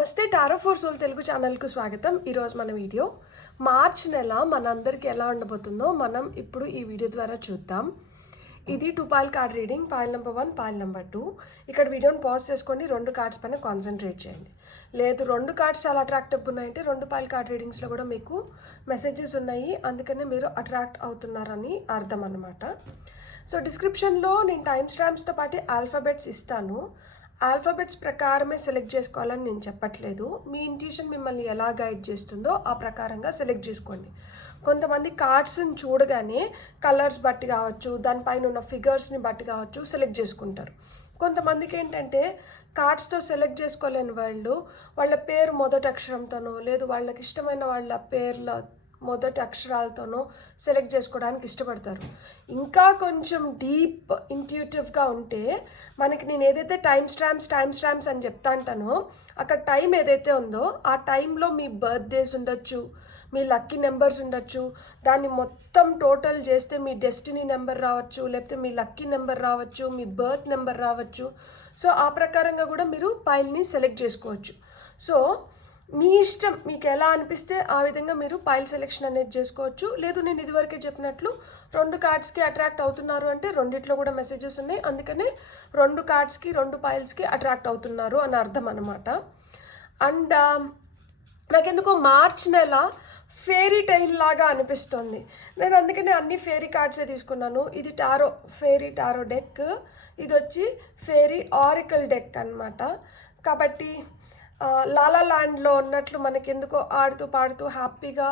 నమస్తే tarot four soul Telugu ఛానల్కు స్వాగతం. ఈరోజు మన వీడియో మార్చ్ నెల మనందరికీ ఎలా ఉండబోతుందో మనం ఇప్పుడు ఈ వీడియో ద్వారా చూద్దాం. ఇది 2 foil card reading, foil number 1, foil number 2. ఇక్కడ వీడియోని పాజ్ చేసుకొని 2 కార్డ్స్ పైన కాన్సన్ట్రేట్ చేయండి. లేదు 2 కార్డ్స్ చాలా అట్రాక్టివ్గా ఉన్నాయంటే 2 పాయిల్ కార్డ్ రీడింగ్స్లో కూడా మీకు మెసేజెస్ ఉన్నాయి, అందుకనే మీరు అట్రాక్ట్ అవుతున్నారని అర్థం అన్నమాట. సో డిస్క్రిప్షన్లో నేను టైం స్టాంప్స్తో పాటు ఆల్ఫాబెట్స్ ఇస్తాను. ఆల్ఫాబెట్స్ ప్రకారమే సెలెక్ట్ చేసుకోవాలని నేను చెప్పట్లేదు. మీ ఇంట్యూషన్ మిమ్మల్ని ఎలా గైడ్ చేస్తుందో ఆ ప్రకారంగా సెలెక్ట్ చేసుకోండి. కొంతమంది కార్డ్స్ని చూడగానే కలర్స్ బట్టి కావచ్చు, దానిపైన ఉన్న ఫిగర్స్ని బట్టి కావచ్చు సెలెక్ట్ చేసుకుంటారు. కొంతమందికి ఏంటంటే కార్డ్స్తో సెలెక్ట్ చేసుకోలేని వాళ్ళు వాళ్ళ పేరు మొదటి అక్షరంతోనో లేదు వాళ్ళకి ఇష్టమైన వాళ్ళ పేర్ల మొదటి అక్షరాలతోనో సెలెక్ట్ చేసుకోవడానికి ఇష్టపడతారు. ఇంకా కొంచెం డీప్ ఇంట్యూటివ్గా ఉంటే మనకి నేను ఏదైతే టైం స్టాంప్స్ అని చెప్తా అంటానో అక్కడ టైం ఏదైతే ఉందో ఆ టైంలో మీ బర్త్డేస్ ఉండొచ్చు, మీ లక్కీ నెంబర్స్ ఉండొచ్చు, దాన్ని మొత్తం టోటల్ చేస్తే మీ డెస్టినీ నెంబర్ రావచ్చు, లేకపోతే మీ లక్కీ నెంబర్ రావచ్చు, మీ బర్త్ నెంబర్ రావచ్చు. సో ఆ ప్రకారంగా కూడా మీరు పైల్ని సెలెక్ట్ చేసుకోవచ్చు. సో మీ ఇష్టం, మీకు ఎలా అనిపిస్తే ఆ విధంగా మీరు పైల్ సెలెక్షన్ అనేది చేసుకోవచ్చు. లేదు నేను ఇదివరకే చెప్పినట్లు 2 కార్డ్స్కి అట్రాక్ట్ అవుతున్నారు అంటే రెండిట్లో కూడా మెసేజెస్ ఉన్నాయి, అందుకనే 2 కార్డ్స్కి 2 పైల్స్కి అట్రాక్ట్ అవుతున్నారు అని అర్థం అన్నమాట. అండ్ నాకెందుకో మార్చ్ నెల ఫేరీ టైల్ లాగా అనిపిస్తుంది. నేను అందుకనే అన్ని ఫేరీ కార్డ్సే తీసుకున్నాను. ఇది ఫేరీ టారో డెక్, ఇది వచ్చి ఫేరీ ఆరికల్ డెక్ అనమాట. కాబట్టి లాలా ల్యాండ్లో ఉన్నట్లు మనకెందుకో ఆడుతూ పాడుతూ హ్యాపీగా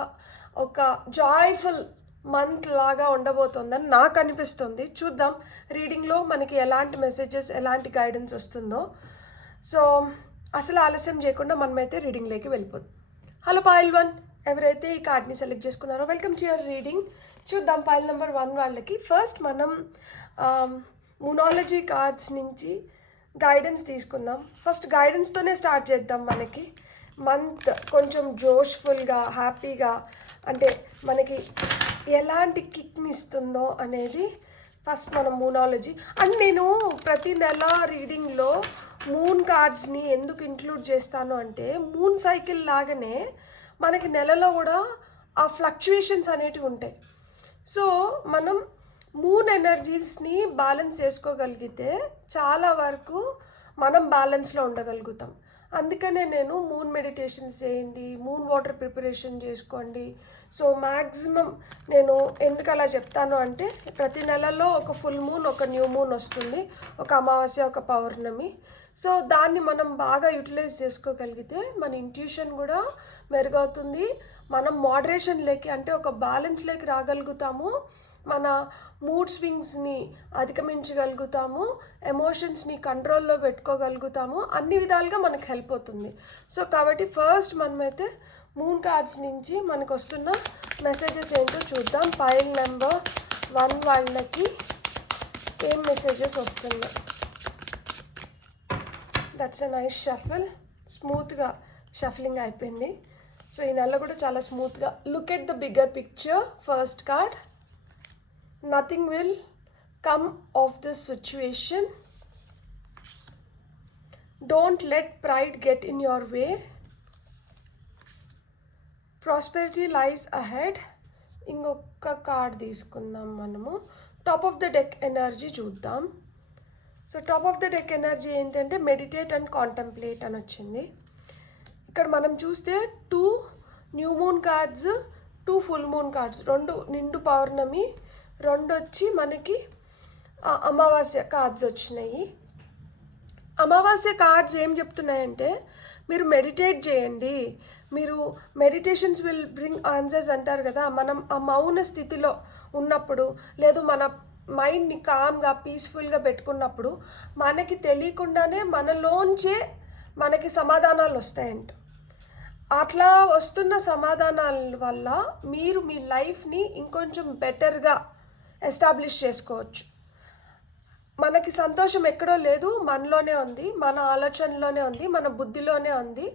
ఒక జాయ్ఫుల్ మంత్ లాగా ఉండబోతోందని నాకు అనిపిస్తుంది. చూద్దాం రీడింగ్లో మనకి ఎలాంటి మెసేజెస్, ఎలాంటి గైడెన్స్ వస్తుందో. సో అసలు ఆలస్యం చేయకుండా మనమైతే రీడింగ్లోకి వెళ్ళిపోదాం. హలో పాయిల్ 1, ఎవరైతే ఈ కార్డ్ని సెలెక్ట్ చేసుకున్నారో వెల్కమ్ టు యువర్ రీడింగ్. చూద్దాం పాయిల్ నెంబర్ 1 వాళ్ళకి. ఫస్ట్ మనం మూనాలజీ కార్డ్స్ నుంచి గైడెన్స్ తీసుకుందాం. ఫస్ట్ గైడెన్స్తోనే స్టార్ట్ చేద్దాం. మనకి మంత్ కొంచెం జోష్ఫుల్గా, హ్యాపీగా, అంటే మనకి ఎలాంటి కిక్ని ఇస్తుందో అనేది ఫస్ట్ మనం మూనాలజీ. అండ్ నేను ప్రతి నెల రీడింగ్లో మూన్ కార్డ్స్ని ఎందుకు ఇంక్లూడ్ చేస్తాను అంటే మూన్ సైకిల్ లాగానే మనకి నెలలో కూడా ఆ ఫ్లక్చుయేషన్స్ అనేటివి ఉంటాయి. సో మనం మూన్ ఎనర్జీస్ని బ్యాలెన్స్ చేసుకోగలిగితే చాలా వరకు మనం బ్యాలెన్స్లో ఉండగలుగుతాం. అందుకనే నేను మూన్ మెడిటేషన్స్ చేయండి, మూన్ వాటర్ ప్రిపరేషన్ చేసుకోండి. సో మ్యాక్సిమం నేను ఎందుకు అలా చెప్తాను అంటే ప్రతి నెలలో ఒక ఫుల్ మూన్, ఒక న్యూ మూన్ వస్తుంది, ఒక అమావాస్య, ఒక పౌర్ణమి. సో దాన్ని మనం బాగా యూటిలైజ్ చేసుకోగలిగితే మన ఇంట్యూషన్ కూడా మెరుగవుతుంది. మనం మోడరేషన్లోకి అంటే ఒక బ్యాలెన్స్లోకి రాగలుగుతాము, మన మూడ్ స్వింగ్స్ని అధిగమించగలుగుతాము, ఎమోషన్స్ని కంట్రోల్లో పెట్టుకోగలుగుతాము. అన్ని విధాలుగా మనకు హెల్ప్ అవుతుంది. సో కాబట్టి ఫస్ట్ మనమైతే మూన్ కార్డ్స్ నుంచి మనకు వస్తున్న మెసేజెస్ ఏంటో చూద్దాం. పైల్ నెంబర్ 1 వాళ్ళకి ఏం మెసేజెస్ వస్తున్నాయి. That's a nice shuffle. స్మూత్గా షఫలింగ్ అయిపోయింది. సో ఈ నెల కూడా చాలా స్మూత్గా. Look at the bigger picture. First card, nothing will come of this situation. Don't let pride get in your way. Prosperity lies ahead. ఇంకొక కార్డ్ తీసుకుందాం మనము. Top of the deck energy చూద్దాం. So top of the deck energy ఏంటంటే meditate and contemplate అని వచ్చింది. ఇక్కడ మనం చూస్తే 2 new moon cards, 2 full moon cards, 2 నిండు పౌర్ణమి, 2 వచ్చి మనకి అమావాస్య కార్డ్స్ వచ్చినాయి. అమావాస్య కార్డ్స్ ఏం చెప్తున్నాయంటే మీరు మెడిటేట్ చేయండి, మీరు మెడిటేషన్స్ విల్ బ్రింగ్ ఆన్సర్స్ అంటారు కదా. మనం ఆ మౌన స్థితిలో ఉన్నప్పుడు, లేదు మన మైండ్ని కామ్గా, పీస్ఫుల్గా పెట్టుకున్నప్పుడు మనకి తెలియకుండానే మనలోంచే మనకి సమాధానాలు వస్తాయంట. అట్లా వస్తున్న సమాధానాల వల్ల మీరు మీ లైఫ్ని ఇంకొంచెం బెటర్గా ఎస్టాబ్లిష్ చేసుకోవచ్చు. మనకి సంతోషం ఎక్కడో లేదు, మనలోనే ఉంది, మన ఆలోచనలోనే ఉంది, మన బుద్ధిలోనే ఉంది.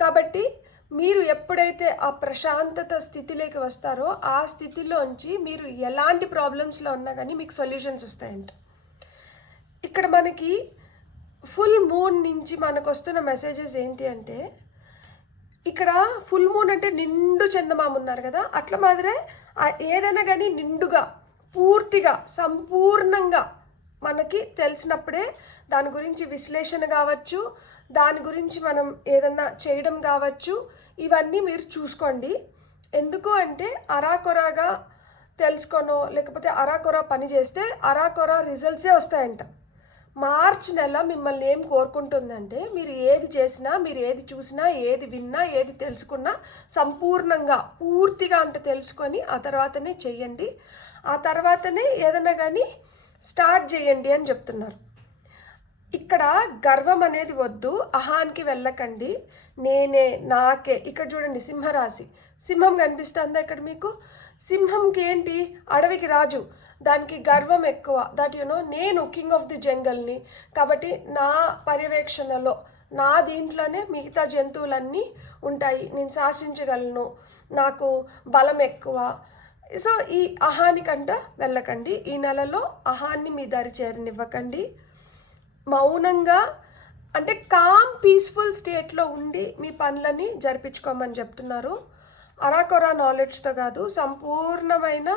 కాబట్టి మీరు ఎప్పుడైతే ఆ ప్రశాంతత స్థితిలోకి వస్తారో ఆ స్థితిలోంచి మీరు ఎలాంటి ప్రాబ్లమ్స్లో ఉన్నా కానీ మీకు సొల్యూషన్స్ వస్తాయంట. ఇక్కడ మనకి ఫుల్ మూన్ నుంచి మనకు వస్తున్న మెసేజెస్ ఏంటి అంటే, ఇక్కడ ఫుల్ మూన్ అంటే నిండు చందమామ ఉన్నారు కదా, అట్లా మాదిరే ఏదైనా కానీ నిండుగా పూర్తిగా సంపూర్ణంగా మనకి తెలిసినప్పుడే దాని గురించి విశ్లేషణ కావచ్చు, దాని గురించి మనం ఏదన్నా చేయడం కావచ్చు, ఇవన్నీ మీరు చూసుకోండి. ఎందుకు అంటే అరాకొరాగా తెలుసుకోనో లేకపోతే అరాకొరా పని చేస్తే అరాకొరా రిజల్ట్సే వస్తాయంట. మార్చ్ నెల మిమ్మల్ని ఏం కోరుకుంటుందంటే, మీరు ఏది చేసినా, మీరు ఏది చూసినా, ఏది విన్నా, ఏది తెలుసుకున్నా సంపూర్ణంగా పూర్తిగా అంటే తెలుసుకొని ఆ తర్వాతనే చెయ్యండి. ఆ తర్వాతనే ఏదైనా కానీ స్టార్ట్ చేయండి అని చెప్తున్నారు. ఇక్కడ గర్వం అనేది వద్దు, అహానికి వెళ్ళకండి. నేనే, నాకే. ఇక్కడ చూడండి సింహరాశి, సింహం కనిపిస్తుందా ఇక్కడ మీకు? సింహంకి ఏంటి, అడవికి రాజు, దానికి గర్వం ఎక్కువ. దట్ నేను కింగ్ ఆఫ్ ది జంగల్ని, కాబట్టి నా పర్యవేక్షణలో నా దీంట్లోనే మిగతా జంతువులన్నీ ఉంటాయి, నేను శాసించగలను, నాకు బలం ఎక్కువ. సో ఈ అహానికంట వెళ్ళకండి. ఈ నెలలో అహాన్ని మీ దరి చేరనివ్వకండి. మౌనంగా అంటే కామ్ పీస్ఫుల్ స్టేట్లో ఉండి మీ పనులని జరిపించుకోమని చెప్తున్నారు. అరాకొరా నాలెడ్జ్తో కాదు, సంపూర్ణమైన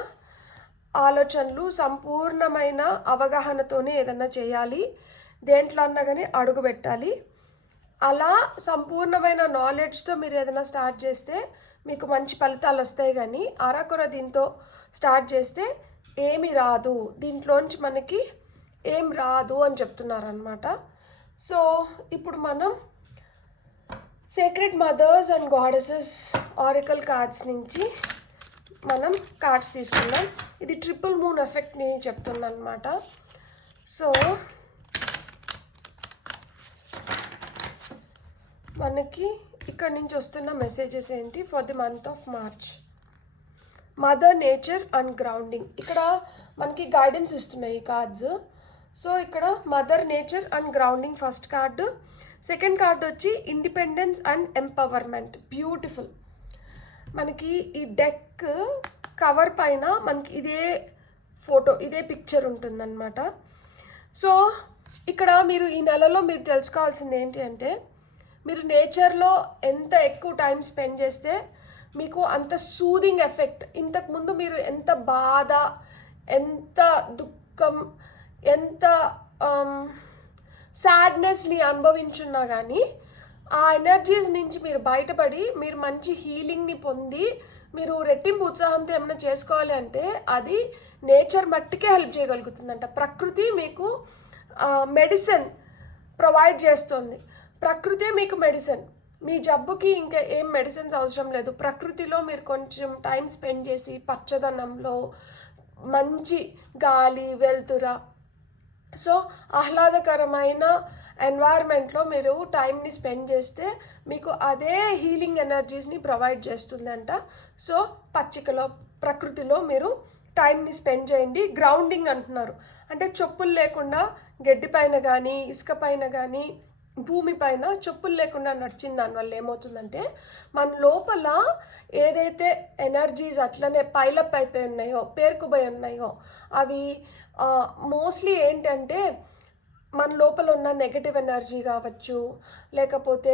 ఆలోచనలు, సంపూర్ణమైన అవగాహనతోనే ఏదన్నా చేయాలి, దేంట్లో అన్నా కానీ అడుగు పెట్టాలి. అలా సంపూర్ణమైన నాలెడ్జ్తో మీరు ఏదైనా స్టార్ట్ చేస్తే మీకు మంచి ఫలితాలు వస్తాయి. కానీ అరాకొర దీంతో స్టార్ట్ చేస్తే ఏమి రాదు, దీంట్లోంచి మనకి ఏం రాదు అని చెప్తున్నారనమాట. సో ఇప్పుడు మనం sacred mothers and goddesses oracle cards నుంచి మనం కార్డ్స్ తీసుకున్నాం. ఇది ట్రిపుల్ మూన్ ఎఫెక్ట్ని చెప్తుందన్నమాట. సో మనకి ఇక్కడ నుంచి వస్తున్న మెసేజెస్ ఏంటి for the month of March? Mother nature and grounding. ఇక్కడ మనకి గైడెన్స్ ఇస్తున్నాయి ఈ కార్డ్స్. సో ఇక్కడ mother nature and grounding first card. Second card వచ్చి ఇండిపెండెన్స్ అండ్ ఎంపవర్మెంట్. బ్యూటిఫుల్. మనకి ఈ డెక్ కవర్ పైన మనకి ఇదే ఫోటో, ఇదే పిక్చర్ ఉంటుందన్నమాట. సో ఇక్కడ మీరు ఈ నెలలో మీరు తెలుసుకోవాల్సింది ఏంటి అంటే, మీరు నేచర్లో ఎంత ఎక్కువ టైం స్పెండ్ చేస్తే మీకు అంత సూదింగ్ ఎఫెక్ట్. ఇంతకుముందు మీరు ఎంత బాధ, ఎంత దుఃఖం, ఎంత సాడ్నెస్ని అనుభవించున్నా కానీ ఆ ఎనర్జీస్ నుంచి మీరు బయటపడి మీరు మంచి హీలింగ్ని పొంది మీరు రెట్టింపు ఉత్సాహంతో ఏమైనా చేసుకోవాలి అంటే అది నేచర్ మట్టికే హెల్ప్ చేయగలుగుతుందంట. ప్రకృతి మీకు మెడిసిన్ ప్రొవైడ్ చేస్తుంది. ప్రకృతే మీకు మెడిసిన్. మీ జబ్బుకి ఇంకా ఏం మెడిసిన్స్ అవసరం లేదు. ప్రకృతిలో మీరు కొంచెం టైం స్పెండ్ చేసి పచ్చదనంలో, మంచి గాలి, వెలుతుర, సో ఆహ్లాదకరమైన ఎన్వైర్న్మెంట్లో మీరు టైంని స్పెండ్ చేస్తే మీకు అదే హీలింగ్ ఎనర్జీస్ని ప్రొవైడ్ చేస్తుందంట. సో పచ్చికలో, ప్రకృతిలో మీరు టైంని స్పెండ్ చేయండి. గ్రౌండింగ్ అంటున్నారు అంటే చెప్పులు లేకుండా గడ్డి పైన కానీ, ఇసుక పైన కానీ, భూమిపైన చెప్పులు లేకుండా నడిచిన దానివల్ల ఏమవుతుందంటే మన లోపల ఏదైతే ఎనర్జీస్ అట్లనే పైలప్ అయిపోయి ఉన్నాయో, పేరుకుపోయి ఉన్నాయో, అవి మోస్ట్లీ ఏంటంటే మన లోపల ఉన్న నెగటివ్ ఎనర్జీ కావచ్చు, లేకపోతే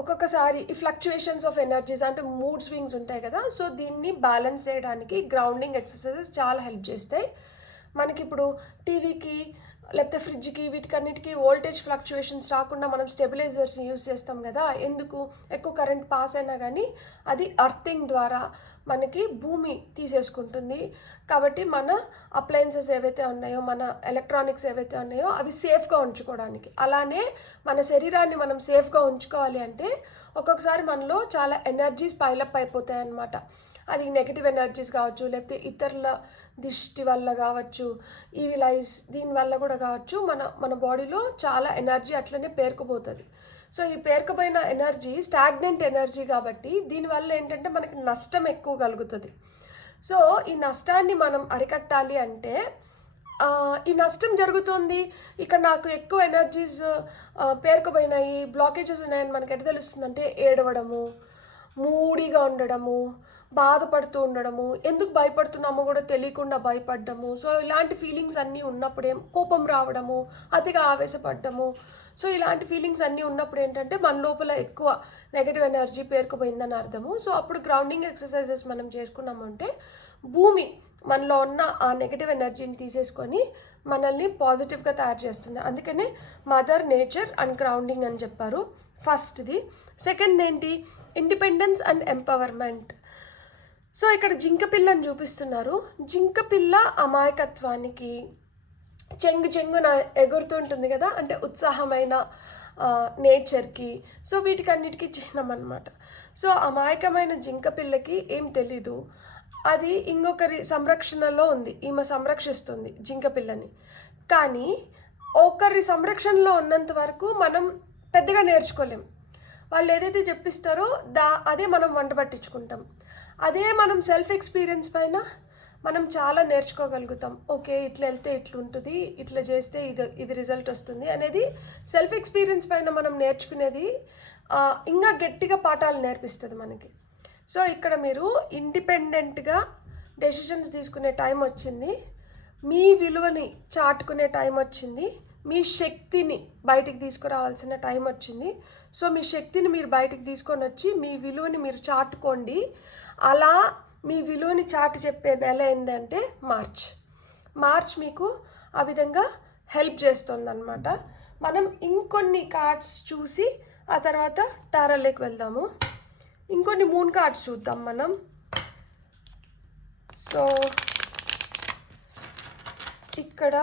ఒక్కొక్కసారి ఈ ఫ్లక్చుయేషన్స్ ఆఫ్ ఎనర్జీస్ అంటే మూడ్ స్వింగ్స్ ఉంటాయి కదా. సో దీన్ని బ్యాలెన్స్ చేయడానికి గ్రౌండింగ్ ఎక్సర్సైజెస్ చాలా హెల్ప్ చేస్తాయి. మనకి ఇప్పుడు టీవీకి లేకపోతే ఫ్రిడ్జ్కి వీటికన్నిటికీ వోల్టేజ్ ఫ్లక్చుయేషన్స్ రాకుండా మనం స్టెబిలైజర్స్ యూజ్ చేస్తాం కదా. ఎందుకు? ఎక్కువ కరెంట్ పాస్ అయినా కానీ అది అర్థింగ్ ద్వారా మనకి భూమి తీసేసుకుంటుంది. కాబట్టి మన అప్లయన్సెస్ ఏవైతే ఉన్నాయో, మన ఎలక్ట్రానిక్స్ ఏవైతే ఉన్నాయో అవి సేఫ్గా ఉంచుకోవడానికి. అలానే మన శరీరాన్ని మనం సేఫ్గా ఉంచుకోవాలి అంటే ఒక్కొక్కసారి మనలో చాలా ఎనర్జీస్ పైలప్ అయిపోతాయి అన్నమాట. అది నెగిటివ్ ఎనర్జీస్ కావచ్చు, లేకపోతే ఇతరుల దిష్టి వల్ల కావచ్చు, ఈవిల్ ఐస్ దీనివల్ల కూడా కావచ్చు. మన బాడీలో చాలా ఎనర్జీ అట్లనే పేరుకుపోతుంది. సో ఈ పేరుకుపోయిన ఎనర్జీ స్టాగ్నెంట్ ఎనర్జీ కాబట్టి దీనివల్ల ఏంటంటే మనకి నష్టం ఎక్కువ కలుగుతుంది. సో ఈ నష్టాన్ని మనం అరికట్టాలి అంటే ఈ నష్టం జరుగుతుంది, ఇక్కడ నాకు ఎక్కువ ఎనర్జీస్ పేరుకుపోయినాయి, బ్లాకేజెస్ ఉన్నాయని మనకి ఎట్లా తెలుస్తుందంటే ఏడవడము, మూడీగా ఉండడము, బాధపడుతూ ఉండడము, ఎందుకు భయపడుతున్నామో కూడా తెలియకుండా భయపడ్డము. సో ఇలాంటి ఫీలింగ్స్ అన్నీ ఉన్నప్పుడే కోపం రావడము, అతిగా ఆవేశపడ్డము. సో ఇలాంటి ఫీలింగ్స్ అన్నీ ఉన్నప్పుడు ఏంటంటే మన లోపల ఎక్కువ నెగటివ్ ఎనర్జీ పేరుకుపోయిందని అర్థము. సో అప్పుడు గ్రౌండింగ్ ఎక్సర్సైజెస్ మనం చేసుకున్నామంటే భూమి మనలో ఉన్న ఆ నెగటివ్ ఎనర్జీని తీసేసుకొని మనల్ని పాజిటివ్గా తయారు చేస్తుంది. అందుకనే మదర్ నేచర్ అండ్ గ్రౌండింగ్ అని చెప్పారు ఫస్ట్ది. సెకండ్ ఏంటి, ఇండిపెండెన్స్ అండ్ ఎంపవర్మెంట్. సో ఇక్కడ జింకపిల్లని చూపిస్తున్నారు. జింకపిల్ల అమాయకత్వానికి, చెంగున ఎగురుతుంటుంది కదా, అంటే ఉత్సాహమైన నేచర్కి. సో వీటికన్నిటికీ చిహ్నం అనమాట. సో అమాయకమైన జింకపిల్లకి ఏం తెలీదు, అది ఇంకొకరి సంరక్షణలో ఉంది, ఈమె సంరక్షిస్తుంది జింకపిల్లని. కానీ ఒకరి సంరక్షణలో ఉన్నంత వరకు మనం పెద్దగా నేర్చుకోలేం. వాళ్ళు ఏదైతే చెప్పిస్తారో అదే మనం వంట పట్టించుకుంటాం. అదే మనం సెల్ఫ్ ఎక్స్పీరియన్స్ పైన మనం చాలా నేర్చుకోగలుగుతాం. ఓకే, ఇట్లా వెళ్తే ఇట్లుంటుంది, ఇట్లా చేస్తే ఇది రిజల్ట్ వస్తుంది అనేది సెల్ఫ్ ఎక్స్పీరియన్స్ పైన మనం నేర్చుకునేది ఇంకా గట్టిగా పాఠాలు నేర్పిస్తుంది మనకి. సో ఇక్కడ మీరు ఇండిపెండెంట్గా డెసిషన్స్ తీసుకునే టైం వచ్చింది, మీ విలువని చాటుకునే టైం వచ్చింది, మీ శక్తిని బయటికి తీసుకురావాల్సిన టైం వచ్చింది. సో మీ శక్తిని మీరు బయటికి తీసుకొని వచ్చి మీ విలువని మీరు చాటుకోండి. అలా మీ విలువని చాటు చెప్పే నెల ఏంటంటే మార్చ్ మీకు ఆ విధంగా హెల్ప్ చేస్తుంది అనమాట. మనం ఇంకొన్ని కార్డ్స్ చూసి ఆ తర్వాత టారోలోకి వెళ్దాము. ఇంకొన్ని మూన్ కార్డ్స్ చూద్దాం మనం. సో ఇక్కడ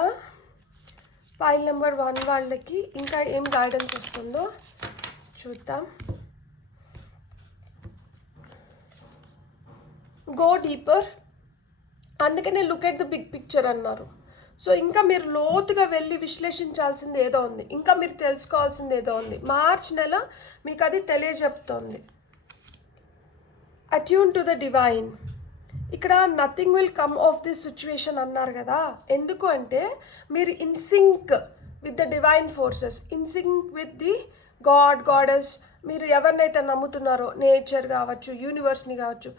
ఫైల్ నెంబర్ 1 వాళ్ళకి ఇంకా ఏం గైడెన్స్ వస్తుందో చూద్దాం. గో డీపర్, అందుకనే look at the big picture అన్నారు. సో ఇంకా మీరు లోతుగా వెళ్ళి విశ్లేషించాల్సింది ఏదో ఉంది, ఇంకా మీరు తెలుసుకోవాల్సింది ఏదో ఉంది. మార్చ్ నెల మీకు అది తెలియజెప్తోంది. Attune to the divine. ఇక్కడ nothing will come of this situation అన్నారు కదా. ఎందుకు అంటే మీరు in sync with the divine forces, in sync with the goddess, మీరు ఎవరినైతే నమ్ముతున్నారో, నేచర్ కావచ్చు, యూనివర్స్ని కావచ్చు,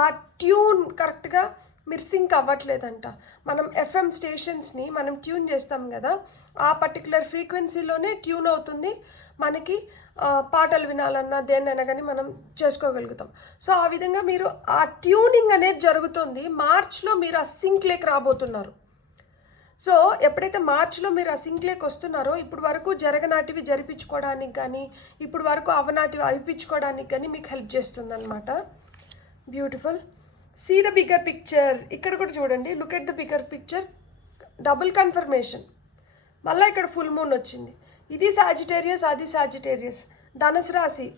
ఆ ట్యూన్ కరెక్ట్గా మీరు సింక్ అవ్వట్లేదంట. మనం ఎఫ్ఎం స్టేషన్స్ని మనం ట్యూన్ చేస్తాం కదా, ఆ పర్టికులర్ ఫ్రీక్వెన్సీలోనే ట్యూన్ అవుతుంది. మనకి పాటలు వినాలన్నా దేన్నైనా కానీ మనం చేసుకోగలుగుతాం. సో ఆ విధంగా మీరు ఆ ట్యూనింగ్ అనేది జరుగుతుంది. మార్చ్లో మీరు ఆ సింక్లోకి రాబోతున్నారు. సో ఎప్పుడైతే మార్చ్లో మీరు ఆ సింక్లోకి వస్తున్నారో, ఇప్పుడు వరకు జరగనాటివి జరిపించుకోవడానికి కానీ, ఇప్పుడు వరకు అవనాటివి అయిపించుకోవడానికి కానీ మీకు హెల్ప్ చేస్తుంది అనమాట. Beautiful. See the bigger picture. ఇక్కడ కూడా చూడండి, look at the bigger picture. Double confirmation. మళ్ళీ ఇక్కడ ఫుల్ మూన్ వచ్చింది. ఇది సాజిటేరియస్, అది సాజిటేరియస్. ధనుసు రాశి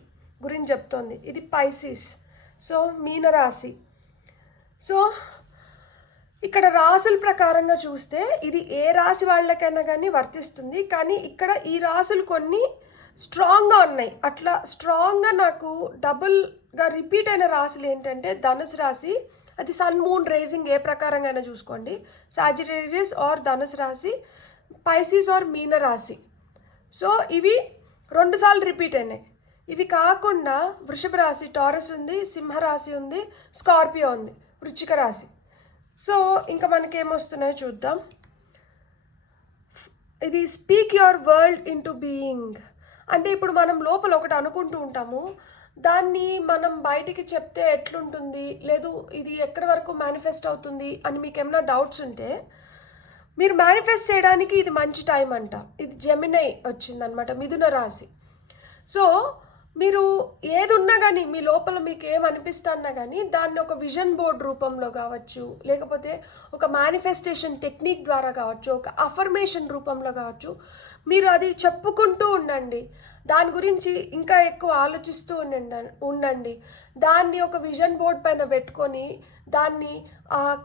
గురించి చెప్తోంది. ఇది పైసిస్, సో మీనరాశి. సో ఇక్కడ రాసుల ప్రకారంగా చూస్తే ఇది ఏ రాశి వాళ్ళకైనా కానీ వర్తిస్తుంది. కానీ ఇక్కడ ఈ రాసులు కొన్ని స్ట్రాంగ్గా ఉన్నాయి. అట్లా స్ట్రాంగ్గా నాకు డబుల్గా రిపీట్ అయిన రాశులు ఏంటంటే ధనుసు రాశి, అది సన్ మూన్ రేజింగ్ ఏ ప్రకారంగా అయినా చూసుకోండి, సాజిటేరియస్ ఆర్ ధనుసు రాశి, పైసిస్ ఆర్ మీన రాశి. సో ఇవి 2 సార్లు రిపీట్ అయినాయి. ఇవి కాకుండా వృషభ రాశి, టారస్ ఉంది, సింహరాశి ఉంది, స్కార్పియో ఉంది, వృశ్చిక రాశి. సో ఇంకా మనకి ఏమొస్తున్నాయో చూద్దాం. ఇది speak your world in to being. అంటే ఇప్పుడు మనం లోపల ఒకటి అనుకుంటూ ఉంటాము, దాన్ని మనం బయటికి చెప్తే ఎట్లుంటుంది, లేదు ఇది ఎక్కడి వరకు మేనిఫెస్ట్ అవుతుంది అని మీకు ఏమైనా డౌట్స్ ఉంటే, మీరు మేనిఫెస్ట్ చేయడానికి ఇది మంచి టైం అంట. ఇది జెమినై వచ్చిందనమాట, మిథున రాశి. సో మీరు ఏది ఉన్నా కానీ మీ లోపల మీకు ఏమనిపిస్తున్నా కానీ దాన్ని ఒక విజన్ బోర్డ్ రూపంలో కావచ్చు, లేకపోతే ఒక మేనిఫెస్టేషన్ టెక్నిక్ ద్వారా కావచ్చు, ఒక అఫర్మేషన్ రూపంలో కావచ్చు, మీరు అది చెప్పుకుంటూ ఉండండి. దాని గురించి ఇంకా ఎక్కువ ఆలోచిస్తూ ఉండండి. దాన్ని ఒక విజన్ బోర్డ్ పైన పెట్టుకొని దాన్ని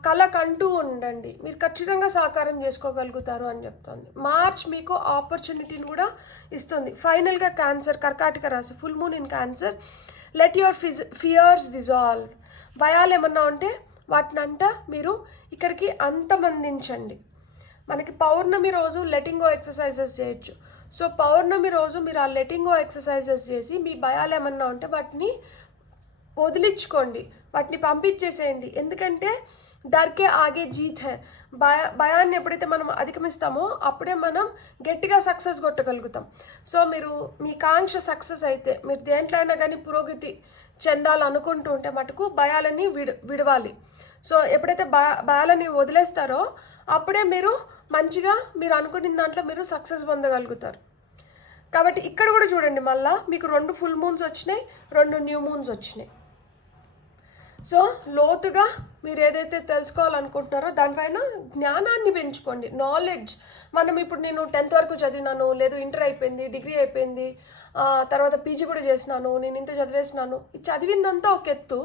కళ కంటూ ఉండండి. మీరు ఖచ్చితంగా సాకారం చేసుకోగలుగుతారు అని చెప్తోంది. మార్చ్ మీకు ఆపర్చునిటీని కూడా ఇస్తుంది. ఫైనల్గా క్యాన్సర్, కర్కాటక రాశి, full moon in cancer. Let your fears dissolve. భయాలు ఏమన్నా ఉంటే వాటినంతా మీరు ఇక్కడికి అంతమందించండి. మనకి పౌర్ణమి రోజు లెటింగ్ గో ఎక్సర్సైజెస్ చేయొచ్చు. సో పౌర్ణమి రోజు మీరు ఆ లెటింగ్ గో ఎక్సర్సైజెస్ చేసి మీ భయాలు ఏమన్నా ఉంటే వాటిని వదిలించుకోండి, వాటిని పంపించేసేయండి. ఎందుకంటే డర్కే ఆగే జీత్ హై. భయాన్ని ఎప్పుడైతే మనం అధిగమిస్తామో అప్పుడే మనం గట్టిగా సక్సెస్ కొట్టగలుగుతాం. సో మీరు మీ కాంక్ష సక్సెస్ అయితే, మీరు దేంట్లో అయినా కానీ పురోగతి చెందాలనుకుంటూ ఉంటే మటుకు భయాలని విడవాలి. సో ఎప్పుడైతే భయాలని వదిలేస్తారో అప్పుడే మీరు మంచిగా మీరు అనుకున్న దాంట్లో మీరు సక్సెస్ పొందగలుగుతారు. కాబట్టి ఇక్కడ కూడా చూడండి, మళ్ళీ మీకు 2 ఫుల్ మూన్స్ వచ్చినాయి, 2 న్యూ మూన్స్ వచ్చినాయి. సో లోతుగా మీరు ఏదైతే తెలుసుకోవాలనుకుంటున్నారో దానిపైన జ్ఞానాన్ని పెంచుకోండి, నాలెడ్జ్. ఇప్పుడు నేను 10th వరకు చదివినాను, లేదు ఇంటర్ అయిపోయింది, డిగ్రీ అయిపోయింది, తర్వాత పీజీ కూడా చేసినాను, నేను ఇంత చదివేసినాను. ఇది చదివిందంతా ఒక ఎత్తు,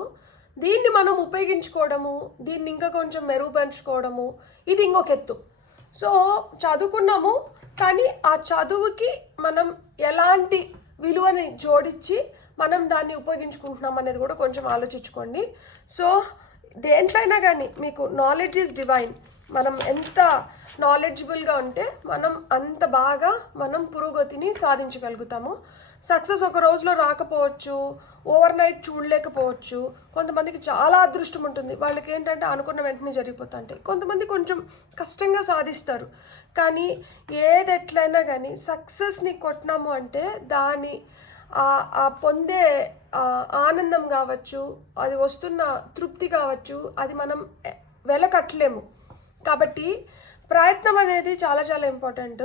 దీన్ని మనం ఉపయోగించుకోవడము, దీన్ని ఇంకా కొంచెం మెరుగుపరుచుకోవడము, ఇది ఇంకొక ఎత్తు. సో చదువుకున్నాము, కానీ ఆ చదువుకి మనం ఎలాంటి విలువని జోడించి మనం దాన్ని ఉపయోగించుకుంటున్నాం అనేది కూడా కొంచెం ఆలోచించుకోండి. సో దేంట్లో అయినా కానీ మీకు నాలెడ్జ్ ఈజ్ డివైన్. మనం ఎంత నాలెడ్జబుల్గా ఉంటే మనం అంత బాగా మనం పురోగతిని సాధించగలుగుతాము. సక్సెస్ ఒక రోజులో రాకపోవచ్చు, ఓవర్ నైట్ చూడలేకపోవచ్చు. కొంతమందికి చాలా అదృష్టం ఉంటుంది, వాళ్ళకి ఏంటంటే అనుకున్న వెంటనే జరిగిపోతుంటాయి. కొంతమంది కొంచెం కష్టంగా సాధిస్తారు. కానీ ఏది ఎట్లయినా కానీ సక్సెస్ని కొట్టినాము అంటే దాని ఆ పొందే ఆనందం కావచ్చు, అది వస్తున్న తృప్తి కావచ్చు, అది మనం వెలకట్టలేము. కాబట్టి ప్రయత్నం అనేది చాలా చాలా ఇంపార్టెంట్.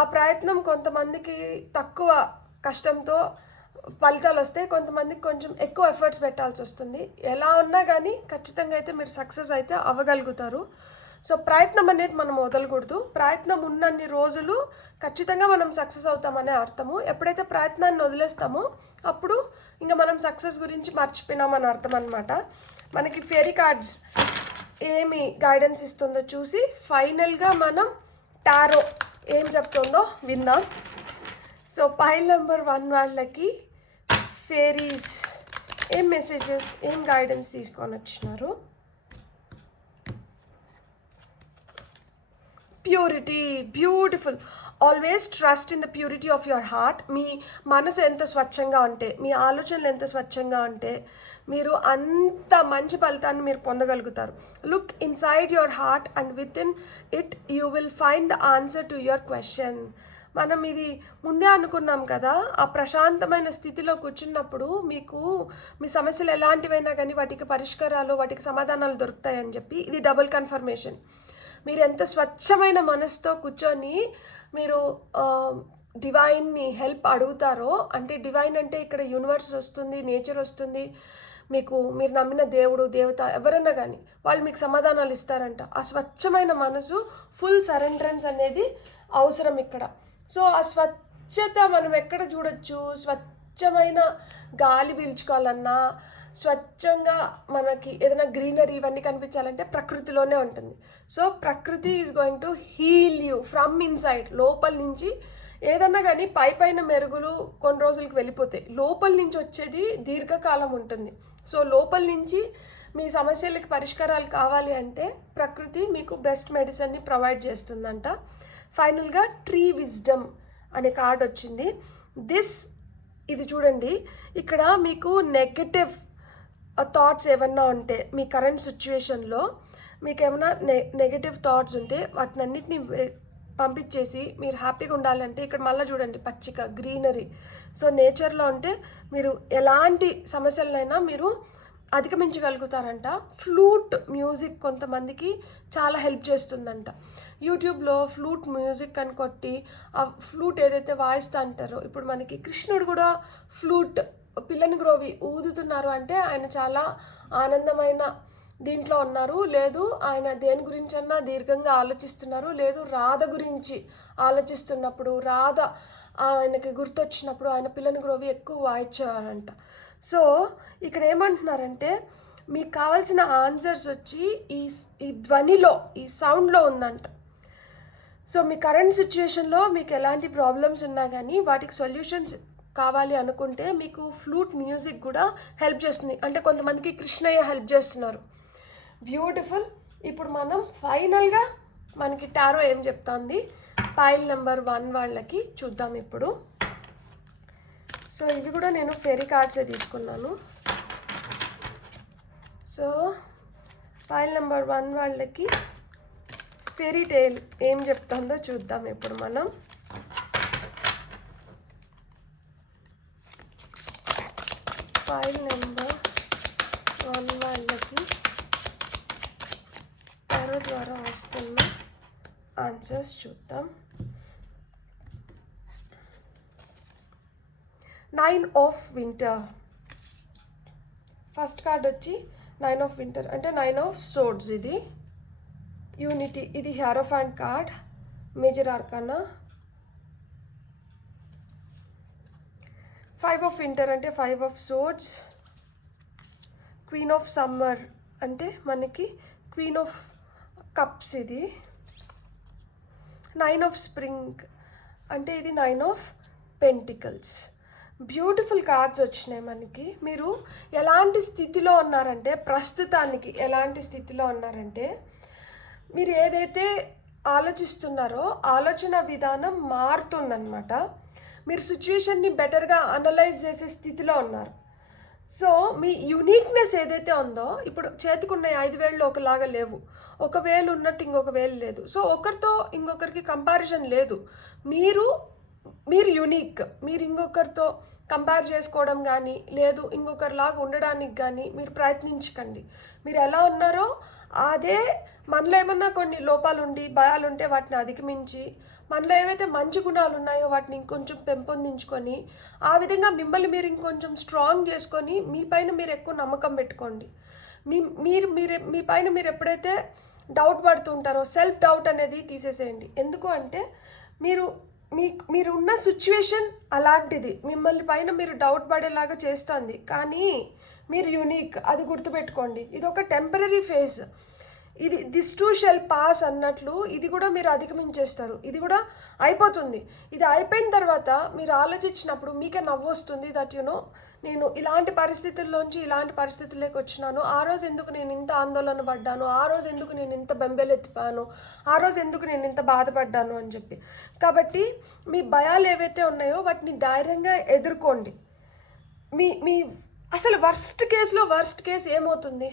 ఆ ప్రయత్నం కొంతమందికి తక్కువ కష్టంతో ఫలితాలు వస్తాయి, కొంతమందికి కొంచెం ఎక్కువ ఎఫర్ట్స్ పెట్టాల్సి వస్తుంది. ఎలా ఉన్నా కానీ ఖచ్చితంగా అయితే మీరు సక్సెస్ అయితే అవ్వగలుగుతారు. సో ప్రయత్నం అనేది మనం వదలకూడదు. ప్రయత్నం ఉన్నన్ని రోజులు ఖచ్చితంగా మనం సక్సెస్ అవుతామనే అర్థము. ఎప్పుడైతే ప్రయత్నాన్ని వదిలేస్తామో అప్పుడు ఇంకా మనం సక్సెస్ గురించి మర్చిపోయినామని అర్థం అనమాట. మనకి ఫెయిరీ కార్డ్స్ ఏమి గైడెన్స్ ఇస్తుందో చూసి ఫైనల్గా మనం టారో ఏం చెప్తుందో విందాం. సో పైల్ నెంబర్ 1 వాళ్ళకి ఫెయిరీస్ ఏం మెసేజెస్, ఏం గైడెన్స్ తీసుకొని వచ్చినారు. Purity, beautiful. Always trust in the purity of your heart. మీ మనసు ఎంత స్వచ్ఛంగా ఉంటే, మీ ఆలోచనలు ఎంత స్వచ్ఛంగా ఉంటే మీరు అంత మంచి ఫలితాన్ని మీరు పొందగలుగుతారు. Look inside your heart and with in it you will find the answer to your question. మనం ఇది ముందే అనుకున్నాం కదా, ఆ ప్రశాంతమైన స్థితిలో కూర్చున్నప్పుడు మీకు మీ సమస్యలు ఎలాంటివైనా కానీ వాటికి పరిష్కారాలు, వాటికి సమాధానాలు దొరుకుతాయని చెప్పి ఇది డబుల్ కన్ఫర్మేషన్. మీరు ఎంత స్వచ్ఛమైన మనసుతో కూర్చొని మీరు డివైన్ని హెల్ప్ అడుగుతారో, అంటే డివైన్ అంటే ఇక్కడ యూనివర్స్ వస్తుంది, నేచర్ వస్తుంది, మీరు నమ్మిన దేవుడు దేవత ఎవరన్నా కానీ వాళ్ళు మీకు సమాధానాలు ఇస్తారంట. ఆ స్వచ్ఛమైన మనసు, ఫుల్ సరెండరెన్స్ అనేది అవసరం ఇక్కడ. సో ఆ స్వచ్ఛత మనం ఎక్కడ చూడొచ్చు? స్వచ్ఛమైన గాలి పీల్చుకోవాలన్నా, స్వచ్ఛంగా మనకి ఏదైనా గ్రీనరీ ఇవన్నీ కనిపించాలంటే ప్రకృతిలోనే ఉంటుంది. సో ప్రకృతి is going to heal you from inside. లోపల నుంచి ఏదన్నా కానీ పైన మెరుగులు కొన్ని రోజులకి వెళ్ళిపోతాయి, లోపల నుంచి వచ్చేది దీర్ఘకాలం ఉంటుంది. సో లోపల నుంచి మీ సమస్యలకి పరిష్కారాలు కావాలి అంటే ప్రకృతి మీకు బెస్ట్ మెడిసిన్ని ప్రొవైడ్ చేస్తుందంట. ఫైనల్గా ట్రీ విజ్డమ్ అనే కార్డ్ వచ్చింది. ఇది చూడండి, ఇక్కడ మీకు నెగటివ్ థాట్స్ ఏమన్నా ఉంటే, మీ కరెంట్ సిచ్యువేషన్లో మీకు ఏమైనా నెగటివ్ థాట్స్ ఉంటే వాటినన్నిటిని పంపించేసి మీరు హ్యాపీగా ఉండాలంటే ఇక్కడ మళ్ళీ చూడండి పచ్చిక గ్రీనరీ. సో నేచర్లో ఉంటే మీరు ఎలాంటి సమస్యలనైనా మీరు అధిగమించగలుగుతారంట. ఫ్లూట్ మ్యూజిక్ కొంతమందికి చాలా హెల్ప్ చేస్తుందంట. యూట్యూబ్లో ఫ్లూట్ మ్యూజిక్ అని కొట్టి ఆ ఫ్లూట్ ఏదైతే వాయిస్తా అంటారో, ఇప్పుడు మనకి కృష్ణుడు కూడా ఫ్లూట్ పిల్లని గ్రోవి ఊదుతున్నారు అంటే ఆయన చాలా ఆనందమైన దీంట్లో ఉన్నారు, లేదు ఆయన దేని గురించన్నా దీర్ఘంగా ఆలోచిస్తున్నారు, లేదు రాధ గురించి ఆలోచిస్తున్నప్పుడు, రాధ ఆయనకి గుర్తొచ్చినప్పుడు ఆయన పిల్లని గ్రోవి ఎక్కువ వాయించేవారంట. సో ఇక్కడ ఏమంటున్నారంటే మీకు కావాల్సిన ఆన్సర్స్ వచ్చి ఈ ధ్వనిలో, ఈ సౌండ్లో ఉందంట. సో మీ కరెంట్ సిచ్యువేషన్లో మీకు ఎలాంటి ప్రాబ్లమ్స్ ఉన్నా కానీ వాటికి సొల్యూషన్స్ కావాలి అనుకుంటే మీకు ఫ్లూట్ మ్యూజిక్ కూడా హెల్ప్ చేస్తుంది. అంటే కొంతమందికి కృష్ణయ్య హెల్ప్ చేస్తున్నారు. బ్యూటిఫుల్. ఇప్పుడు మనం ఫైనల్గా మనకి టారో ఏం చెప్తాంది పైల్ నెంబర్ 1 వాళ్ళకి చూద్దాం ఇప్పుడు. సో ఇవి కూడా నేను ఫెయిరీ కార్డ్సే తీసుకున్నాను. సో ఫైల్ నెంబర్ 1 వాళ్ళకి ఫెయిరీ టేల్ ఏం చెప్తుందో చూద్దాం ఇప్పుడు మనం. ఫైల్ నెంబర్ 1 వాళ్ళకి టారో ద్వారా వస్తున్న ఆన్సర్స్ చూద్దాం. 9 ఆఫ్ వింటర్. ఫస్ట్ కార్డ్ వచ్చి 9 ఆఫ్ వింటర్ అంటే 9 ఆఫ్ సోర్డ్స్. ఇది యూనిటీ. ఇది hierophant card, major arcana. 5 of winter అంటే 5 of swords. Queen of summer అంటే మనకి క్వీన్ ఆఫ్ కప్స్. ఇది 9 ఆఫ్ స్ప్రింగ్ అంటే ఇది 9 ఆఫ్ పెంటికల్స్. బ్యూటిఫుల్ కార్డ్స్ వచ్చినాయి మనకి. మీరు ఎలాంటి స్థితిలో ఉన్నారంటే, ప్రస్తుతానికి ఎలాంటి స్థితిలో ఉన్నారంటే, మీరు ఏదైతే ఆలోచిస్తున్నారో ఆలోచన విధానం మారుతుందన్నమాట. మీరు సిచ్యువేషన్ని బెటర్గా అనలైజ్ చేసే స్థితిలో ఉన్నారు. సో మీ యూనిక్నెస్ ఏదైతే ఉందో, ఇప్పుడు చేతికున్న 5 వేళ్ళు ఒకలాగా లేవు, ఒక వేలు ఉన్నట్టు ఇంకొక వేలు లేదు. సో ఒకరితో ఇంకొకరికి కంపారిజన్ లేదు. మీరు యూనిక్. మీరు ఇంకొకరితో కంపేర్ చేసుకోవడం కానీ లేదు ఇంకొకరిలాగా ఉండడానికి కానీ మీరు ప్రయత్నించకండి. మీరు ఎలా ఉన్నారో అదే. మనలో ఏమన్నా కొన్ని లోపాలు ఉండి భయాలు ఉంటే వాటిని అధిగమించి, మనలో ఏవైతే మంచి గుణాలు ఉన్నాయో వాటిని ఇంకొంచెం పెంపొందించుకొని, ఆ విధంగా మిమ్మల్ని మీరు ఇంకొంచెం స్ట్రాంగ్ చేసుకొని మీ పైన మీరు ఎక్కువ నమ్మకం పెట్టుకోండి. మీ పైన మీరు ఎప్పుడైతే డౌట్ పడుతూ ఉంటారో సెల్ఫ్ డౌట్ అనేది తీసేసేయండి. ఎందుకు అంటే మీరు ఉన్న సిచ్యువేషన్ అలాంటిది, మిమ్మల్ని పైన మీరు డౌట్ పడేలాగా చేస్తుంది. కానీ మీరు యూనిక్, అది గుర్తుపెట్టుకోండి. ఇది ఒక temporary phase. This two shell pass అన్నట్లు ఇది కూడా మీరు అధిగమించేస్తారు. ఇది కూడా అయిపోతుంది. ఇది అయిపోయిన తర్వాత మీరు ఆలోచించినప్పుడు మీకే నవ్వు వస్తుంది. దట్ నేను ఇలాంటి పరిస్థితుల్లోంచి ఇలాంటి పరిస్థితుల్లోకి వచ్చినాను, ఆ రోజు ఎందుకు నేను ఇంత ఆందోళన పడ్డాను, ఆ రోజు ఎందుకు నేను ఇంత బెంబేలెత్తిపాను, ఆ రోజు ఎందుకు నేను ఇంత బాధపడ్డాను అని చెప్పి. కాబట్టి మీ భయాలు ఏవైతే ఉన్నాయో వాటిని ధైర్యంగా ఎదుర్కోండి. మీ అసలు వర్స్ట్ కేసు ఏమవుతుంది,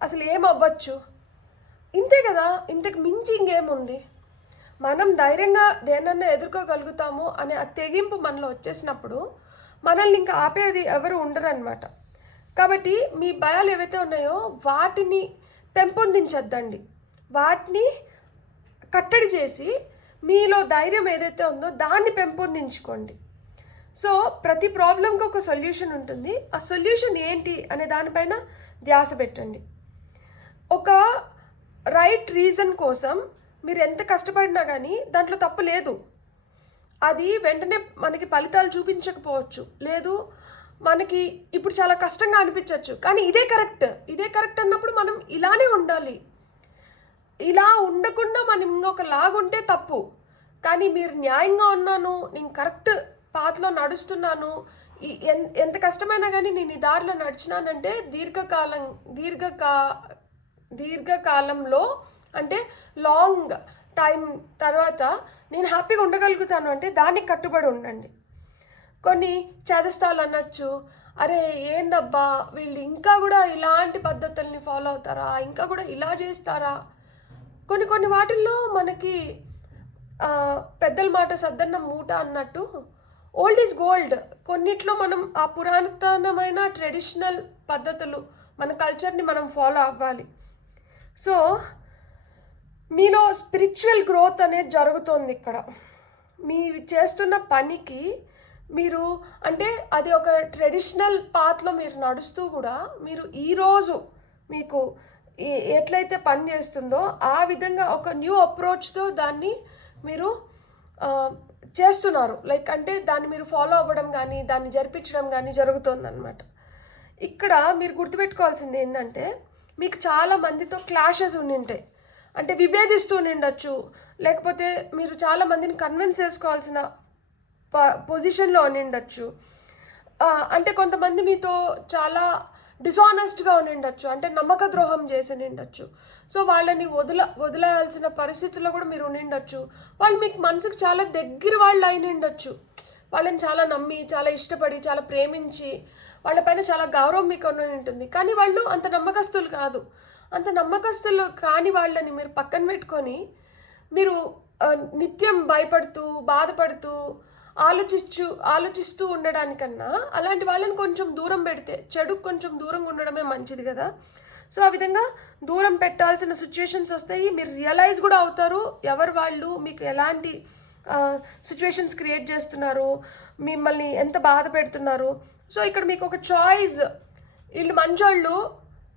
అసలు ఏమవ్వచ్చు, ఇంతే కదా. ఇంతకు మించి ఇంకేముంది. మనం ధైర్యంగా దేనన్నా ఎదుర్కోగలుగుతాము అనే ఆ తెగింపు మనలో వచ్చేసినప్పుడు మనల్ని ఇంకా ఆపేది ఎవరు ఉండరు అనమాట. కాబట్టి మీ భయాలు ఏవైతే ఉన్నాయో వాటిని పెంపొందించద్దండి. వాటిని కట్టడి చేసి మీలో ధైర్యం ఏదైతే ఉందో దాన్ని పెంపొందించుకోండి. సో ప్రతి ప్రాబ్లంకి ఒక సొల్యూషన్ ఉంటుంది. ఆ సొల్యూషన్ ఏంటి అనే దానిపైన ధ్యాస పెట్టండి. ఒక రైట్ రీజన్ కోసం మీరు ఎంత కష్టపడినా కానీ దాంట్లో తప్పు లేదు. అది వెంటనే మనకి ఫలితాలు చూపించకపోవచ్చు, లేదు మనకి ఇప్పుడు చాలా కష్టంగా అనిపించవచ్చు, కానీ ఇదే కరెక్ట్ అన్నప్పుడు మనం ఇలానే ఉండాలి. ఇలా ఉండకుండా మనం ఇంకొక లాగుంటే తప్పు. కానీ మీరు న్యాయంగా ఉన్నాను, నేను కరెక్ట్ పాత్లో నడుస్తున్నాను, ఎంత కష్టమైనా కానీ నేను ఈ దారిలో నడిచినానంటే దీర్ఘకాలంలో అంటే లాంగ్ టైం తర్వాత నేను హ్యాపీగా ఉండగలుగుతాను అంటే దానికి కట్టుబడి ఉండండి. కొన్ని చేదస్తాలు అనొచ్చు, అరే ఏందబ్బా వీళ్ళు ఇంకా కూడా ఇలాంటి పద్ధతుల్ని ఫాలో అవుతారా, ఇంకా కూడా ఇలా చేస్తారా. కొన్ని వాటిల్లో మనకి పెద్దల మాట సద్దన్నం మూట అన్నట్టు ఓల్డ్ ఈజ్ గోల్డ్. కొన్నిట్లో మనం ఆ పురాతనమైన ట్రెడిషనల్ పద్ధతులు, మన కల్చర్ని మనం ఫాలో అవ్వాలి. సో మీలో స్పిరిచువల్ గ్రోత్ అనేది జరుగుతుంది. ఇక్కడ మీ చేస్తున్న పనికి మీరు అంటే అది ఒక ట్రెడిషనల్ పాత్లో మీరు నడుస్తూ కూడా మీరు ఈరోజు మీకు ఎట్లయితే పని చేస్తుందో ఆ విధంగా ఒక న్యూ అప్రోచ్తో దాన్ని మీరు చేస్తున్నారు. లైక్ అంటే దాన్ని మీరు ఫాలో అవ్వడం కానీ దాన్ని జరిపించడం కానీ జరుగుతుందన్నమాట. ఇక్కడ మీరు గుర్తుపెట్టుకోవాల్సింది ఏంటంటే మీకు చాలా మందితో క్లాషెస్ ఉండింటాయి, అంటే విభేదిస్తూ ఉండొచ్చు, లేకపోతే మీరు చాలా మందిని కన్విన్స్ చేసుకోవాల్సిన పొజిషన్లో ఉండొచ్చు. అంటే కొంతమంది మీతో చాలా డిసానెస్ట్గా ఉండొచ్చు, అంటే నమ్మక ద్రోహం చేసి ఉండొచ్చు. సో వాళ్ళని వదిలేయాల్సిన పరిస్థితుల్లో కూడా మీరు ఉండొచ్చు. వాళ్ళు మీకు మనసుకు చాలా దగ్గర వాళ్ళు అయిన ఉండొచ్చు, వాళ్ళని చాలా నమ్మి, చాలా ఇష్టపడి, చాలా ప్రేమించి, వాళ్ళపైన చాలా గౌరవం మీకు ఉంటుంది. కానీ వాళ్ళు అంత నమ్మకస్తులు కాదు. అంత నమ్మకస్తులు కాని వాళ్ళని మీరు పక్కన పెట్టుకొని మీరు నిత్యం భయపడుతూ, బాధపడుతూ, ఆలోచిస్తూ ఉండడానికన్నా అలాంటి వాళ్ళని కొంచెం దూరం పెడితే, చెడుకు కొంచెం దూరంగా ఉండడమే మంచిది కదా. సో ఆ విధంగా దూరం పెట్టాల్సిన సిచ్యువేషన్స్ వస్తాయి. మీరు రియలైజ్ కూడా అవుతారు ఎవరు వాళ్ళు, మీకు ఎలాంటి సిచ్యువేషన్స్ క్రియేట్ చేస్తున్నారు, మిమ్మల్ని ఎంత బాధ పెడుతున్నారు. సో ఇక్కడ మీకు ఒక చాయిస్, వీళ్ళు మంచోళ్ళు,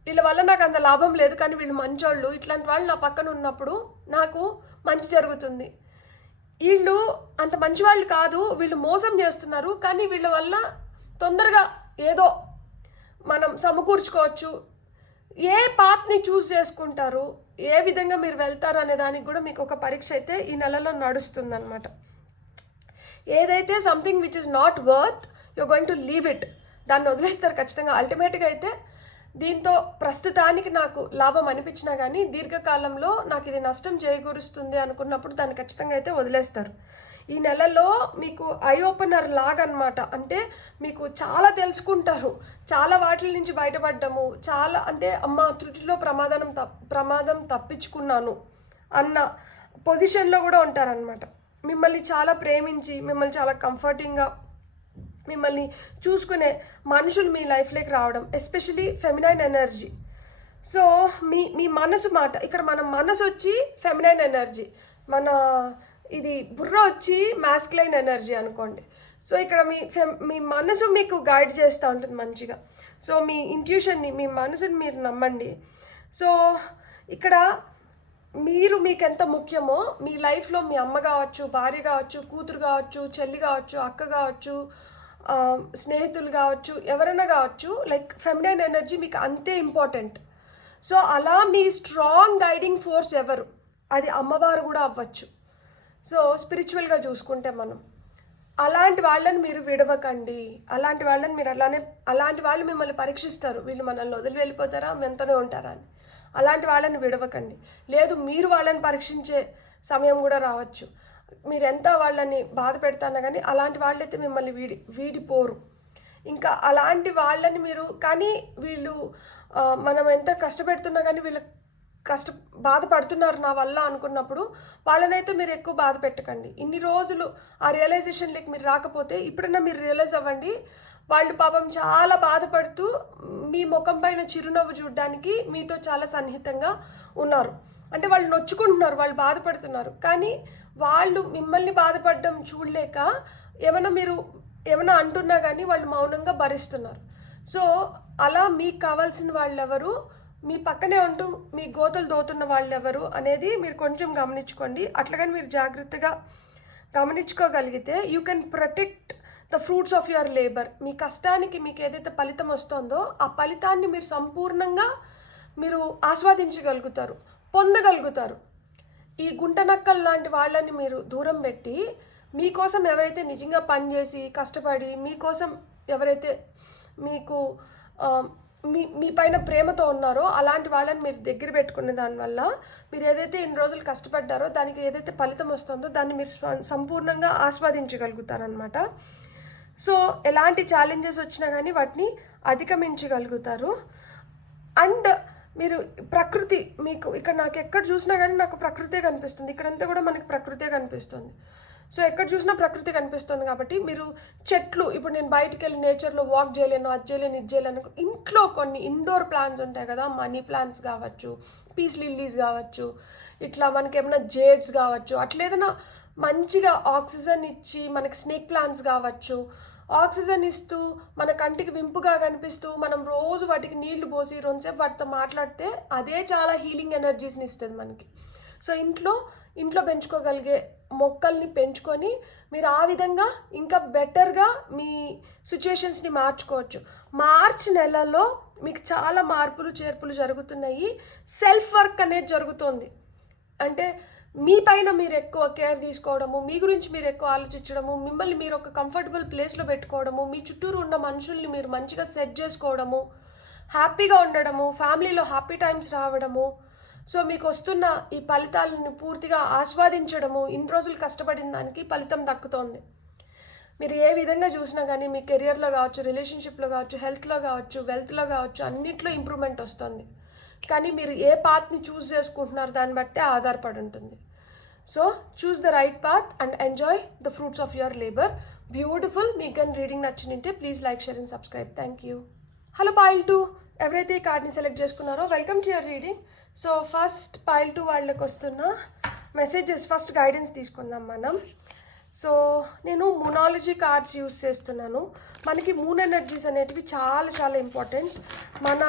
వీళ్ళ వల్ల నాకు అంత లాభం లేదు, కానీ వీళ్ళు మంచోళ్ళు, ఇట్లాంటి వాళ్ళు నా పక్కన ఉన్నప్పుడు నాకు మంచి జరుగుతుంది. వీళ్ళు అంత మంచి వాళ్ళు కాదు, వీళ్ళు మోసం చేస్తున్నారు, కానీ వీళ్ళ వల్ల తొందరగా ఏదో మనం సమకూర్చుకోవచ్చు. ఏ పాత్ని చూస్ చేసుకుంటారు, ఏ విధంగా మీరు వెళ్తారు అనే దానికి కూడా మీకు ఒక పరీక్ష అయితే ఈ నెలలో నడుస్తుంది అనమాట. ఏదైతే something which is not worth you're going to leave it, దాన్ని వదిలేస్తారు ఖచ్చితంగా. అల్టిమేట్గా అయితే దీంతో ప్రస్తుతానికి నాకు లాభం అనిపించినా కానీ దీర్ఘకాలంలో నాకు ఇది నష్టం చేకూరుస్తుంది అనుకున్నప్పుడు దాన్ని ఖచ్చితంగా అయితే వదిలేస్తారు. ఈ నెలలో మీకు ఐ ఓపెనర్ లాగా అనమాట. అంటే మీకు చాలా తెలుసుకుంటారు, చాలా వాటి నుంచి బయటపడ్డము, చాలా అంటే అమ్మ త్రుటిలో ప్రమాదం తప్పించుకున్నాను అన్న పొజిషన్లో కూడా ఉంటారనమాట. మిమ్మల్ని చాలా ప్రేమించి, మిమ్మల్ని చాలా కంఫర్టింగ్గా, మిమ్మల్ని చూసుకునే మనుషులు మీ లైఫ్లోకి రావడం, ఎస్పెషలీ ఫెమినైన్ ఎనర్జీ. సో మీ మనసు మాట, ఇక్కడ మన మనసు వచ్చి ఫెమినైన్ ఎనర్జీ, మన ఇది బుర్ర వచ్చి మాస్కులైన్ ఎనర్జీ అనుకోండి. సో ఇక్కడ మీ మనసు మీకు గైడ్ చేస్తూ ఉంటుంది మంచిగా. సో మీ ఇంట్యూషన్ని, మీ మనసుని మీరు నమ్మండి. సో ఇక్కడ మీకు ఎంత ముఖ్యమో మీ లైఫ్లో మీ అమ్మ కావచ్చు, భార్య కావచ్చు, కూతురు కావచ్చు, చెల్లి కావచ్చు, అక్క కావచ్చు, స్నేహితులు కావచ్చు, ఎవరైనా కావచ్చు, లైక్ ఫెమినైన్ ఎనర్జీ మీకు అంతే ఇంపార్టెంట్. సో అలా మీ స్ట్రాంగ్ గైడింగ్ ఫోర్స్ ఎవరు, అది అమ్మవారు కూడా అవ్వచ్చు. సో స్పిరిచువల్గా చూసుకుంటే మనం అలాంటి వాళ్ళని మీరు విడవకండి. అలాంటి వాళ్ళని మీరు అలాంటి వాళ్ళు మిమ్మల్ని పరీక్షిస్తారు, వీళ్ళు మనల్ని వదిలి వెళ్ళిపోతారా, మెంతనే ఉంటారా అని. అలాంటి వాళ్ళని విడవకండి. లేదు, మీరు వాళ్ళని పరీక్షించే సమయం కూడా రావచ్చు. మీరు ఎంత వాళ్ళని బాధ పెడతానా కానీ అలాంటి వాళ్ళైతే మిమ్మల్ని వీడిపోరు. ఇంకా అలాంటి వాళ్ళని మీరు కానీ వీళ్ళు మనం ఎంత కష్టపెడుతున్నా కానీ వీళ్ళు బాధపడుతున్నారు నా వల్ల అనుకున్నప్పుడు వాళ్ళనైతే మీరు ఎక్కువ బాధ పెట్టకండి. ఇన్ని రోజులు ఆ రియలైజేషన్లోకి మీరు రాకపోతే ఇప్పుడన్నా మీరు రియలైజ్ అవ్వండి. వాళ్ళు పాపం చాలా బాధపడుతూ మీ ముఖం పైన చిరునవ్వు చూడడానికి మీతో చాలా సన్నిహితంగా ఉన్నారు. అంటే వాళ్ళు నొచ్చుకుంటున్నారు, వాళ్ళు బాధపడుతున్నారు, కానీ వాళ్ళు మిమ్మల్ని బాధపడడం చూడలేక ఏమైనా అంటున్నా కానీ వాళ్ళు మౌనంగా భరిస్తున్నారు. సో అలా మీకు కావాల్సిన వాళ్ళు ఎవరు, మీ పక్కనే ఉంటూ మీ గోతలు దోతున్న వాళ్ళు ఎవరు అనేది మీరు కొంచెం గమనించుకోండి. అట్లాగని మీరు జాగ్రత్తగా గమనించుకోగలిగితే you can protect the fruits of your labour. మీ కష్టానికి మీకు ఏదైతే ఫలితం వస్తుందో ఆ ఫలితాన్ని మీరు సంపూర్ణంగా మీరు ఆస్వాదించగలుగుతారు, పొందగలుగుతారు. ఈ గుంటనక్కల్ లాంటి వాళ్ళని మీరు దూరం పెట్టి మీకోసం ఎవరైతే నిజంగా పనిచేసి కష్టపడి మీకోసం ఎవరైతే మీకు మీ పైన ప్రేమతో ఉన్నారో అలాంటి వాళ్ళని మీరు దగ్గర పెట్టుకునే దానివల్ల మీరు ఏదైతే ఇన్ని రోజులు కష్టపడ్డారో దానికి ఏదైతే ఫలితం వస్తుందో దాన్ని మీరు సంపూర్ణంగా ఆస్వాదించగలుగుతారనమాట. సో ఎలాంటి ఛాలెంజెస్ వచ్చినా కానీ వాటిని అధిగమించగలుగుతారు. అండ్ మీరు ప్రకృతి, మీకు ఇక్కడ నాకు ఎక్కడ చూసినా కానీ నాకు ప్రకృతే కనిపిస్తుంది. ఇక్కడంతా కూడా మనకి ప్రకృతే కనిపిస్తుంది. సో ఎక్కడ చూసినా ప్రకృతి కనిపిస్తుంది కాబట్టి మీరు చెట్లు, ఇప్పుడు నేను బయటికి వెళ్ళి నేచర్లో వాక్ చేయలేను, అది చేయలేను, ఇది చేయలేను, ఇంట్లో కొన్ని ఇండోర్ ప్లాంట్స్ ఉంటాయి కదా, మనీ ప్లాంట్స్ కావచ్చు, పీస్ లిల్లీస్ కావచ్చు, ఇట్లా మనకి ఏమైనా జేడ్స్ కావచ్చు, అట్లా ఏదైనా మంచిగా ఆక్సిజన్ ఇచ్చి మనకి స్నేక్ ప్లాంట్స్ కావచ్చు, ఆక్సిజన్ ఇస్తూ మన కంటికి వింపుగా కనిపిస్తూ మనం రోజు వాటికి నీళ్లు పోసి రెండుసేపు వాటితో మాట్లాడితే అదే చాలా హీలింగ్ ఎనర్జీస్ని ఇస్తుంది మనకి. సో ఇంట్లో పెంచుకోగలిగే మొక్కల్ని పెంచుకొని మీరు ఆ విధంగా ఇంకా బెటర్గా మీ సిచ్యుయేషన్స్ని మార్చుకోవచ్చు. మార్చ్ నెలలో మీకు చాలా మార్పులు చేర్పులు జరుగుతున్నాయి. సెల్ఫ్ వర్క్ అనేది జరుగుతుంది. అంటే మీ పైన మీరు ఎక్కువ కేర్ తీసుకోవడము, మీ గురించి మీరు ఎక్కువ ఆలోచించడము, మిమ్మల్ని మీరు ఒక కంఫర్టబుల్ ప్లేస్లో పెట్టుకోవడము, మీ చుట్టూరు ఉన్న మనుషుల్ని మీరు మంచిగా సెట్ చేసుకోవడము, హ్యాపీగా ఉండడము, ఫ్యామిలీలో హ్యాపీ టైమ్స్ రావడము. సో మీకు వస్తున్న ఈ ఫలితాలను పూర్తిగా ఆస్వాదించడము, ఇన్ని రోజులు కష్టపడిన దానికి ఫలితం దక్కుతోంది. మీరు ఏ విధంగా చూసినా కానీ మీ కెరియర్లో కావచ్చు, రిలేషన్షిప్లో కావచ్చు, హెల్త్లో కావచ్చు, వెల్త్లో కావచ్చు, అన్నిట్లో ఇంప్రూవ్మెంట్ వస్తుంది. కానీ మీరు ఏ పాత్ని చూస్ చేసుకుంటున్నారు దాన్ని బట్టే ఆధారపడి ఉంటుంది. So choose the right path and enjoy the fruits of your labour. Beautiful. మీకు కానీ రీడింగ్ నచ్చినంటే please like, share and subscribe. Thank you. Hello pile 2, ఎవరైతే ఈ కార్డ్ని సెలెక్ట్ చేసుకున్నారో welcome to your reading. So first pile 2 వాళ్ళకి వస్తున్న messages, first guidance తీసుకుందాం మనం. సో నేను మూనాలజీ కార్డ్స్ యూస్ చేస్తున్నాను. మనకి మూన్ ఎనర్జీస్ అనేటివి చాలా చాలా ఇంపార్టెంట్. మన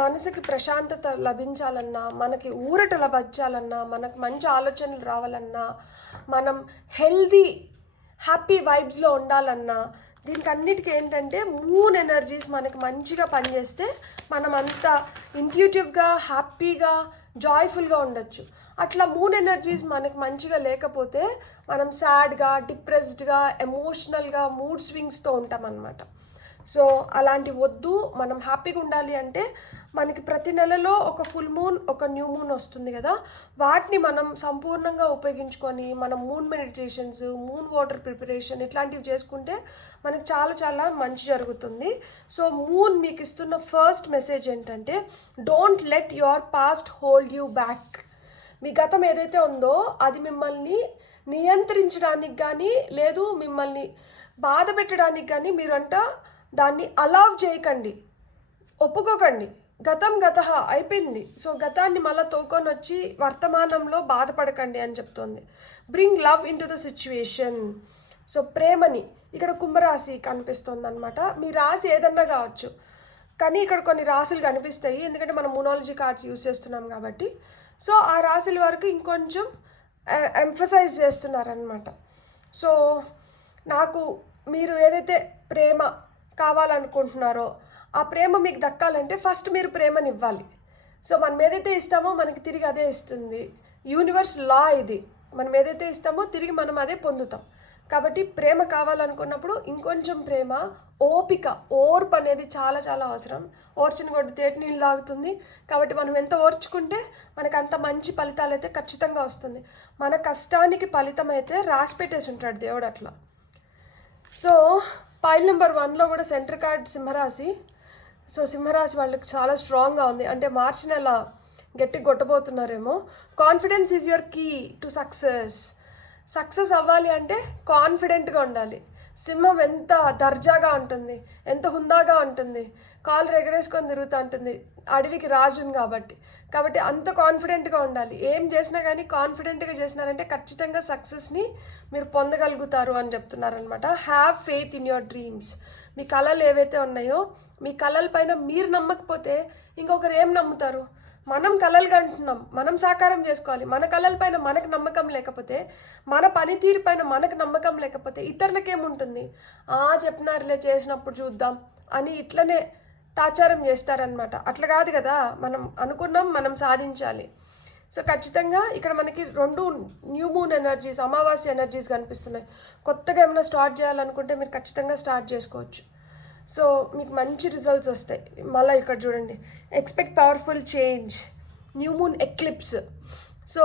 మనసుకి ప్రశాంతత లభించాలన్నా, మనకి ఊరట లభించాలన్నా, మనకు మంచి ఆలోచనలు రావాలన్నా, మనం హెల్దీ హ్యాపీ వైబ్స్లో ఉండాలన్నా, దీనికి అన్నిటికీ ఏంటంటే మూన్ ఎనర్జీస్ మనకి మంచిగా పనిచేస్తే మనం అంతా ఇంట్యూటివ్గా, హ్యాపీగా, జాయ్ఫుల్గా ఉండొచ్చు. అట్లా మూన్ ఎనర్జీస్ మనకి మంచిగా లేకపోతే మనం సాడ్గా, డిప్రెస్డ్గా, ఎమోషనల్గా, మూడ్ స్వింగ్స్తో ఉంటాం అన్నమాట. సో అలాంటి వద్దు. మనం హ్యాపీగా ఉండాలి అంటే మనకి ప్రతి నెలలో ఒక ఫుల్ మూన్, ఒక న్యూ మూన్ వస్తుంది కదా, వాటిని మనం సంపూర్ణంగా ఉపయోగించుకొని మనం moon meditations, moon water preparation ఇట్లాంటివి చేసుకుంటే మనకి చాలా చాలా మంచి జరుగుతుంది. సో మూన్ మీకు ఇస్తున్న ఫస్ట్ మెసేజ్ ఏంటంటే, don't let your past hold you back. మీ గతం ఏదైతే ఉందో అది మిమ్మల్ని నియంత్రించడానికి కానీ, లేదు మిమ్మల్ని బాధ పెట్టడానికి కానీ మీరంట దాన్ని అలౌవ్ చేయకండి, ఒప్పుకోకండి. గతం గతహ అయిపోయింది. సో గతాన్ని మళ్ళీ తోకొని వచ్చి వర్తమానంలో బాధపడకండి అని చెప్తోంది. Bring love in to the situation. So ప్రేమని ఇక్కడ కుంభరాశి కనిపిస్తుంది అనమాట. మీ రాశి ఏదన్నా కావచ్చు, కానీ ఇక్కడ కొన్ని రాశులు కనిపిస్తాయి ఎందుకంటే మనం మూనాలజీ కార్డ్స్ యూజ్ చేస్తున్నాం కాబట్టి. సో ఆ రాశుల వరకు ఇంకొంచెం ఎంఫసైజ్ చేస్తున్నారనమాట. సో నాకు మీరు ఏదైతే ప్రేమ కావాలనుకుంటున్నారో ఆ ప్రేమ మీకు దక్కాలంటే ఫస్ట్ మీరు ప్రేమని ఇవ్వాలి. సో మనం ఏదైతే ఇస్తామో మనకి తిరిగి అదే ఇస్తుంది. యూనివర్స్ లా ఇది. మనం ఏదైతే ఇస్తామో తిరిగి మనం అదే పొందుతాం. కాబట్టి ప్రేమ కావాలనుకున్నప్పుడు ఇంకొంచెం ప్రేమ, ఓపిక, ఓర్పు అనేది చాలా చాలా అవసరం. ఓర్చిన కొద్ది తేటి నీళ్ళు తాగుతుంది. కాబట్టి మనం ఎంత ఓర్చుకుంటే మనకు అంత మంచి ఫలితాలు అయితే ఖచ్చితంగా వస్తుంది. మన కష్టానికి ఫలితం అయితే రాసి పెట్టేసి ఉంటాడు దేవుడు అట్లా. సో పైల్ నెంబర్ 1లో కూడా సెంటర్ కార్డ్ సింహరాశి. సో సింహరాశి వాళ్ళకి చాలా స్ట్రాంగ్గా ఉంది. అంటే మార్చి నెల గట్టి కొట్టబోతున్నారేమో. Confidence is your key to success. Success అవ్వాలి అంటే కాన్ఫిడెంట్గా ఉండాలి. సింహం ఎంత దర్జాగా ఉంటుంది, ఎంత హుందాగా ఉంటుంది, కాళ్ళు ఎగరేసుకొని తిరుగుతూ ఉంటుంది, అడవికి రాజుని కాబట్టి అంత కాన్ఫిడెంట్గా ఉండాలి. ఏం చేసినా కానీ కాన్ఫిడెంట్గా చేసినారంటే ఖచ్చితంగా సక్సెస్ని మీరు పొందగలుగుతారు అని చెప్తున్నారనమాట. Have faith in your dreams. మీ కళలు ఏవైతే ఉన్నాయో మీ కళల పైన మీరు నమ్మకపోతే ఇంకొకరు ఏం నమ్ముతారు? మనం కళలు కంటున్నాం, మనం సాకారం చేసుకోవాలి. మన కళల పైన మనకు నమ్మకం లేకపోతే, మన పనితీరు పైన మనకు నమ్మకం లేకపోతే ఇతరులకేముంటుంది? చెప్పినారులే, చేసినప్పుడు చూద్దాం అని ఇట్లనే తాచారం చేస్తారనమాట. అట్లా కాదు కదా, మనం అనుకున్నాం, మనం సాధించాలి. సో ఖచ్చితంగా ఇక్కడ మనకి 2 న్యూ మూన్ ఎనర్జీస్, అమావాస్య ఎనర్జీస్ కనిపిస్తున్నాయి. కొత్తగా ఏమైనా స్టార్ట్ చేయాలనుకుంటే మీరు ఖచ్చితంగా స్టార్ట్ చేసుకోవచ్చు. సో మీకు మంచి రిజల్ట్స్ వస్తాయి. మళ్ళీ ఇక్కడ చూడండి, expect powerful change, new moon eclipse. So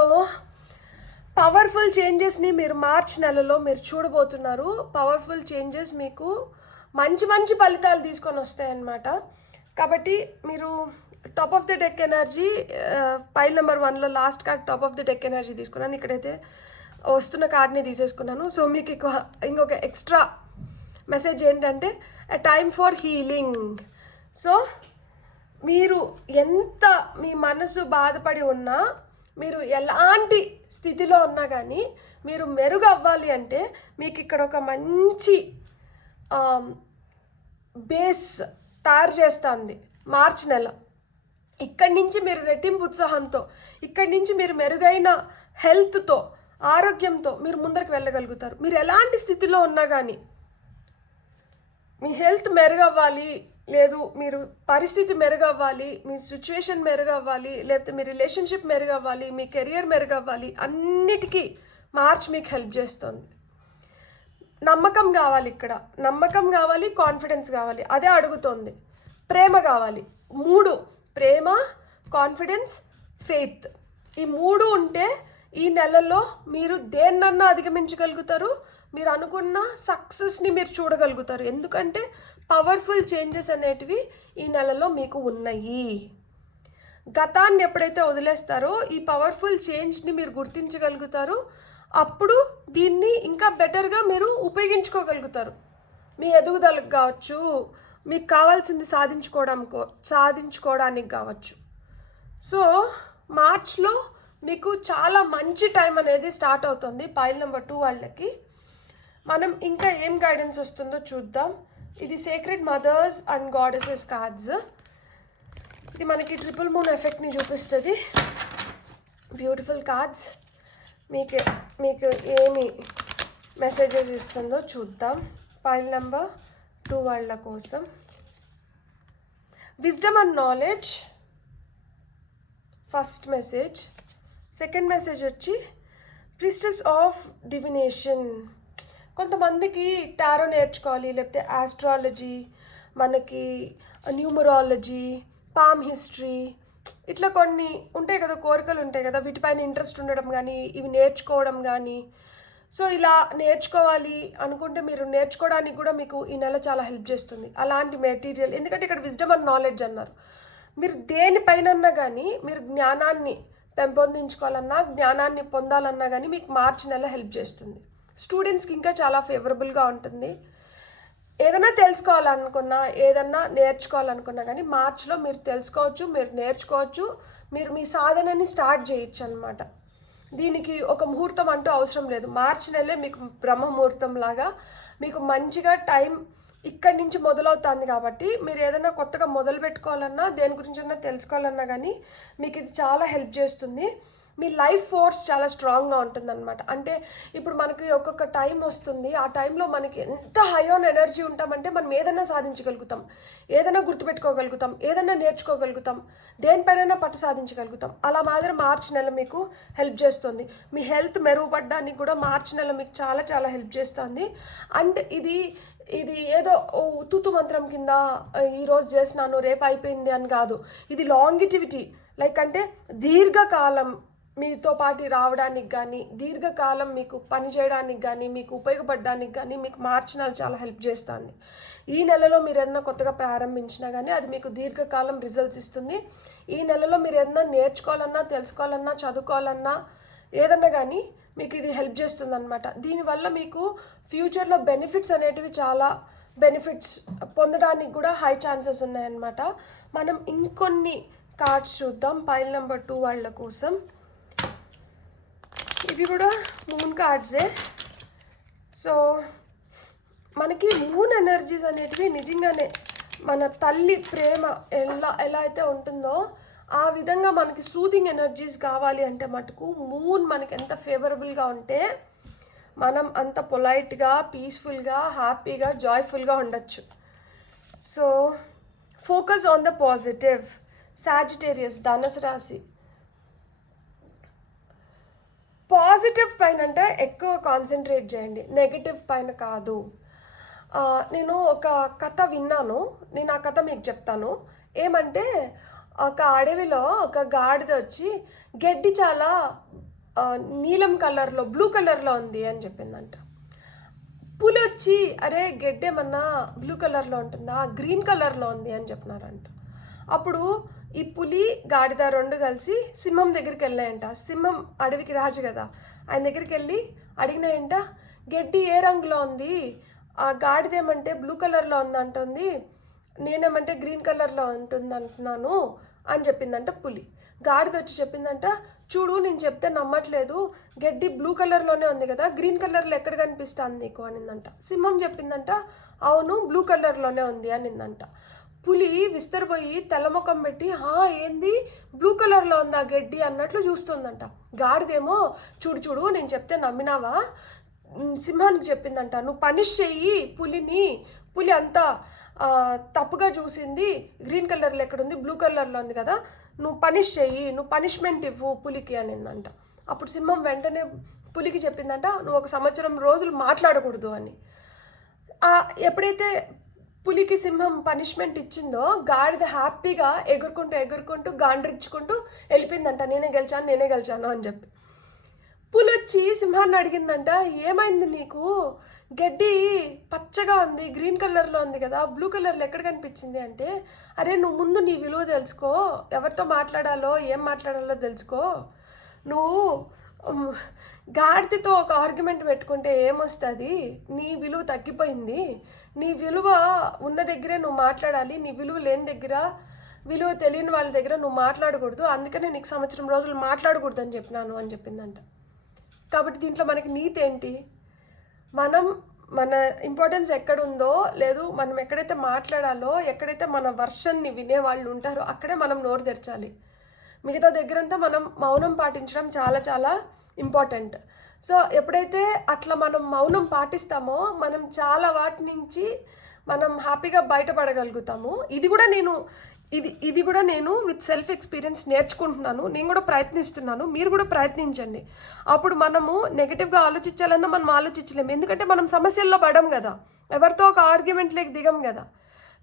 powerful చేంజెస్ని మీరు మార్చ్ నెలలో మీరు చూడబోతున్నారు. పవర్ఫుల్ చేంజెస్ మీకు మంచి మంచి ఫలితాలు తీసుకొని వస్తాయన్నమాట. కాబట్టి మీరు top of the deck energy, pile number 1లో last card top of the deck energy తీసుకున్నాను. ఇక్కడైతే వస్తున్న కార్డ్ని తీసేసుకున్నాను. సో మీకు ఇంకొక ఎక్స్ట్రా మెసేజ్ ఏంటంటే ఎ టైమ్ ఫర్ హీలింగ్. సో మీరు ఎంత మీ మనసు బాధపడి ఉన్నా, మీరు ఎలాంటి స్థితిలో ఉన్నా కానీ మీరు మెరుగు అవ్వాలి అంటే మీకు ఇక్కడ ఒక మంచి బేస్ తయారు చేస్తుంది మార్చి నెల. ఇక్కడి నుంచి మీరు రెట్టింపు ఉత్సాహంతో, ఇక్కడి నుంచి మీరు మెరుగైన హెల్త్తో, ఆరోగ్యంతో మీరు ముందరికి వెళ్ళగలుగుతారు. మీరు ఎలాంటి స్థితిలో ఉన్నా కానీ మీ హెల్త్ మెరుగవ్వాలి, లేదు మీరు పరిస్థితి మెరుగవ్వాలి, మీ సిచ్యువేషన్ మెరుగవ్వాలి, లేకపోతే మీ రిలేషన్షిప్ మెరుగవ్వాలి, మీ కెరియర్ మెరుగవ్వాలి, అన్నిటికీ మార్చ్ మీకు హెల్ప్ చేస్తుంది. నమ్మకం కావాలి, ఇక్కడ నమ్మకం కావాలి, కాన్ఫిడెన్స్ కావాలి, అదే అడుగుతోంది. ప్రేమ కావాలి. 3 ప్రేమ, కాన్ఫిడెన్స్, ఫెయిత్. ఈ 3 ఉంటే ఈ నెలలో మీరు దేన్నన్నా అధిగమించగలుగుతారు, మీరు అనుకున్న సక్సెస్ని మీరు చూడగలుగుతారు. ఎందుకంటే పవర్ఫుల్ చేంజెస్ అనేటివి ఈ నెలలో మీకు ఉన్నాయి. గతాన్ని ఎప్పుడైతే వదిలేస్తారో ఈ పవర్ఫుల్ చేంజ్ని మీరు గుర్తించగలుగుతారు. అప్పుడు దీన్ని ఇంకా బెటర్గా మీరు ఉపయోగించుకోగలుగుతారు. మీ ఎదుగుదలకు కావచ్చు, మీకు కావాల్సింది సాధించుకోవడానికి కావచ్చు. సో మార్చ్లో మీకు చాలా మంచి టైం అనేది స్టార్ట్ అవుతుంది పైల్ నెంబర్ 2 వాళ్ళకి. మనం ఇంకా ఏం గైడెన్స్ వస్తుందో చూద్దాం. ఇది sacred mothers and goddesses cards. ఇది మనకి ట్రిపుల్ మూన్ ఎఫెక్ట్ని చూపిస్తుంది. Beautiful cards. మీకు ఏమి మెసేజెస్ ఇస్తుందో చూద్దాం పైల్ నెంబర్ 2 వాళ్ళ కోసం. Wisdom and knowledge first message. Second message వచ్చి ప్రిస్టెస్ ఆఫ్ డివినేషన్. కొంతమందికి టారో నేర్చుకోవాలి, లేకపోతే ఆస్ట్రాలజీ, మనకి న్యూమరాలజీ, పామ్ హిస్టరీ, ఇట్లా కొన్ని ఉంటాయి కదా, కోరికలు ఉంటాయి కదా, వీటిపైన ఇంట్రెస్ట్ ఉండడం కానీ ఇవి నేర్చుకోవడం కానీ. సో ఇలా నేర్చుకోవాలి అనుకుంటే మీరు నేర్చుకోవడానికి కూడా మీకు ఈ నెల చాలా హెల్ప్ చేస్తుంది అలాంటి మెటీరియల్. ఎందుకంటే ఇక్కడ విజ్డమ్ అండ్ నాలెడ్జ్ అన్నారు. మీరు దేనిపైనన్నా కానీ మీరు జ్ఞానాన్ని పెంపొందించుకోవాలన్నా, జ్ఞానాన్ని పొందాలన్నా కానీ మీకు మార్చి నెల హెల్ప్ చేస్తుంది. స్టూడెంట్స్కి ఇంకా చాలా ఫేవరబుల్గా ఉంటుంది. ఏదైనా తెలుసుకోవాలనుకున్నా, ఏదన్నా నేర్చుకోవాలనుకున్నా కానీ మార్చిలో మీరు తెలుసుకోవచ్చు, మీరు నేర్చుకోవచ్చు, మీరు మీ సాధనని స్టార్ట్ చేయొచ్చు అనమాట. దీనికి ఒక ముహూర్తం అంటూ అవసరం లేదు. మార్చి నెలే మీకు బ్రహ్మ ముహూర్తం లాగా మీకు మంచిగా టైం ఇక్కడి నుంచి మొదలవుతుంది. కాబట్టి మీరు ఏదైనా కొత్తగా మొదలు పెట్టుకోవాలన్నా, దేని గురించైనా తెలుసుకోవాలన్నా కానీ మీకు ఇది చాలా హెల్ప్ చేస్తుంది. మీ లైఫ్ ఫోర్స్ చాలా స్ట్రాంగ్గా ఉంటుందన్నమాట. అంటే ఇప్పుడు మనకి ఒక్కొక్క టైం వస్తుంది, ఆ టైంలో మనకి ఎంత హై ఆన్ ఎనర్జీ ఉంటామంటే మనం ఏదైనా సాధించగలుగుతాం, ఏదైనా గుర్తుపెట్టుకోగలుగుతాం, ఏదైనా నేర్చుకోగలుగుతాం, దేనిపైన పట్టు సాధించగలుగుతాం. అలా మాదిరి మార్చి నెల మీకు హెల్ప్ చేస్తుంది. మీ హెల్త్ మెరుగుపడడానికి కూడా మార్చి నెల మీకు చాలా చాలా హెల్ప్ చేస్తుంది. అండ్ ఇది ఏదో ఉతుతు మంత్రం కింద ఈరోజు చేసినాను రేపు అయిపోయింది అని కాదు. ఇది లాంగిటివిటీ, లైక్ అంటే దీర్ఘకాలం మీతో పాటు రావడానికి కానీ, దీర్ఘకాలం మీకు పని చేయడానికి కానీ, మీకు ఉపయోగపడడానికి కానీ మీకు మార్చి నెల చాలా హెల్ప్ చేస్తుంది. ఈ నెలలో మీరు ఏదైనా కొత్తగా ప్రారంభించినా కానీ అది మీకు దీర్ఘకాలం రిజల్ట్స్ ఇస్తుంది. ఈ నెలలో మీరు ఏదైనా నేర్చుకోవాలన్నా, తెలుసుకోవాలన్నా, చదువుకోవాలన్నా ఏదన్నా కానీ మీకు ఇది హెల్ప్ చేస్తుంది అనమాట. దీనివల్ల మీకు ఫ్యూచర్లో బెనిఫిట్స్ అనేటివి చాలా బెనిఫిట్స్ పొందడానికి కూడా హై ఛాన్సెస్ ఉన్నాయన్నమాట. మనం ఇంకొన్ని కార్డ్స్ చూద్దాం పైల్ నెంబర్ 2 వాళ్ళ కోసం. ఇవి కూడా మూన్ కార్డ్సే. సో మనకి మూన్ ఎనర్జీస్ అనేటివి నిజంగానే మన తల్లి ప్రేమ ఎలా అయితే ఉంటుందో ఆ విధంగా మనకి సూదింగ్ ఎనర్జీస్ కావాలి అంటే మటుకు మూన్ మనకి ఎంత ఫేవరబుల్గా ఉంటే మనం అంత పొలైట్గా, పీస్ఫుల్గా, హ్యాపీగా, జాయ్ఫుల్గా ఉండొచ్చు. So focus on the positive. Sagittarius, ధనుసు రాశి. పాజిటివ్ పైన అంటే ఎక్కువ కాన్సన్ట్రేట్ చేయండి, నెగిటివ్ పైన కాదు. నేను ఒక కథ విన్నాను, నేను ఆ కథ మీకు చెప్తాను. ఏమంటే ఒక అడవిలో ఒక గాడిద వచ్చి గడ్డి చాలా నీలం కలర్లో, బ్లూ కలర్లో ఉంది అని చెప్పిందంట. పులి వచ్చి అరే గడ్డి ఏమన్నా బ్లూ కలర్లో ఉంటుందా, గ్రీన్ కలర్లో ఉంది అని చెప్పినారంట. అప్పుడు ఈ పులి గాడిద రెండు కలిసి సింహం దగ్గరికి వెళ్ళాయంట. సింహం అడవికి రాజు కదా, ఆయన దగ్గరికి వెళ్ళి అడిగినాయంట, గడ్డి ఏ రంగులో ఉంది, ఆ గాడిద ఏమంటే బ్లూ కలర్లో ఉందంటుంది, నేనేమంటే గ్రీన్ కలర్లో ఉంటుంది అంటున్నాను అని చెప్పిందంట పులి. గాడిద వచ్చి చెప్పిందంట, చూడు నేను చెప్తే నమ్మట్లేదు, గడ్డి బ్లూ కలర్లోనే ఉంది కదా, గ్రీన్ కలర్లో ఎక్కడ కనిపిస్తుంది నీకు అనిందంట. సింహం చెప్పిందంట, అవును బ్లూ కలర్లోనే ఉంది అనిందంట. పులి విస్తరపోయి తెల్లముఖం పెట్టి ఏంది బ్లూ కలర్లో ఉంది ఆ గడ్డి అన్నట్లు చూస్తుందంట. గాడిదేమో చూడు నేను చెప్తే నమ్మినావా, సింహానికి చెప్పిందంట, నువ్వు పనిష్ చెయ్యి పులిని, పులి అంతా తప్పుగా చూసింది, గ్రీన్ కలర్లో ఎక్కడుంది, బ్లూ కలర్లో ఉంది కదా, నువ్వు పనిష్ చెయ్యి, నువ్వు పనిష్మెంట్ ఇవ్వు పులికి అనిందంట. అప్పుడు సింహం వెంటనే పులికి చెప్పిందంట, నువ్వు 1 సంవత్సరం రోజులు మాట్లాడకూడదు అని. ఎప్పుడైతే పులికి సింహం పనిష్మెంట్ ఇచ్చిందో గాడిద హ్యాపీగా ఎగురుకుంటూ గాండ్రించుకుంటూ వెళ్ళిపోయిందంట, నేనే గెలిచాను అని చెప్పి. పులొచ్చి సింహాన్ని అడిగిందంట, ఏమైంది నీకు, గడ్డి పచ్చగా ఉంది, గ్రీన్ కలర్లో ఉంది కదా, బ్లూ కలర్లో ఎక్కడ కనిపించింది అంటే, అరే నువ్వు ముందు నీ విలువ తెలుసుకో, ఎవరితో మాట్లాడాలో ఏం మాట్లాడాలో తెలుసుకో. నువ్వు గాడిదతో ఒక ఆర్గ్యుమెంట్ పెట్టుకుంటే ఏమొస్తుంది, నీ విలువ తగ్గిపోయింది, నీ విలువ ఉన్న దగ్గరే నువ్వు మాట్లాడాలి, నీ విలువ లేని దగ్గర, విలువ తెలియని వాళ్ళ దగ్గర నువ్వు మాట్లాడకూడదు, అందుకనే నీకు సంవత్సరం రోజులు మాట్లాడకూడదు అని చెప్పినాను అని చెప్పిందంట. కాబట్టి దీంట్లో మనకి నీతి ఏంటి, మన ఇంపార్టెన్స్ ఎక్కడుందో లేదు, మనం ఎక్కడైతే మాట్లాడాలో, ఎక్కడైతే మన వర్షన్ని వినేవాళ్ళు ఉంటారో అక్కడే మనం నోరు తెరచాలి. మిగతా దగ్గరంతా మనం మౌనం పాటించడం చాలా చాలా ఇంపార్టెంట్. సో ఎప్పుడైతే అట్లా మనం మౌనం పాటిస్తామో మనం చాలా వాటి నుంచి మనం హ్యాపీగా బయటపడగలుగుతాము. ఇది కూడా నేను విత్ సెల్ఫ్ ఎక్స్పీరియన్స్ నేర్చుకుంటున్నాను, నేను కూడా ప్రయత్నిస్తున్నాను, మీరు కూడా ప్రయత్నించండి. అప్పుడు మనము నెగిటివ్గా ఆలోచించాలన్నా మనం ఆలోచించలేము, ఎందుకంటే మనం సమస్యల్లో పడం కదా, ఎవరితో ఒక ఆర్గ్యుమెంట్లోకి దిగం కదా.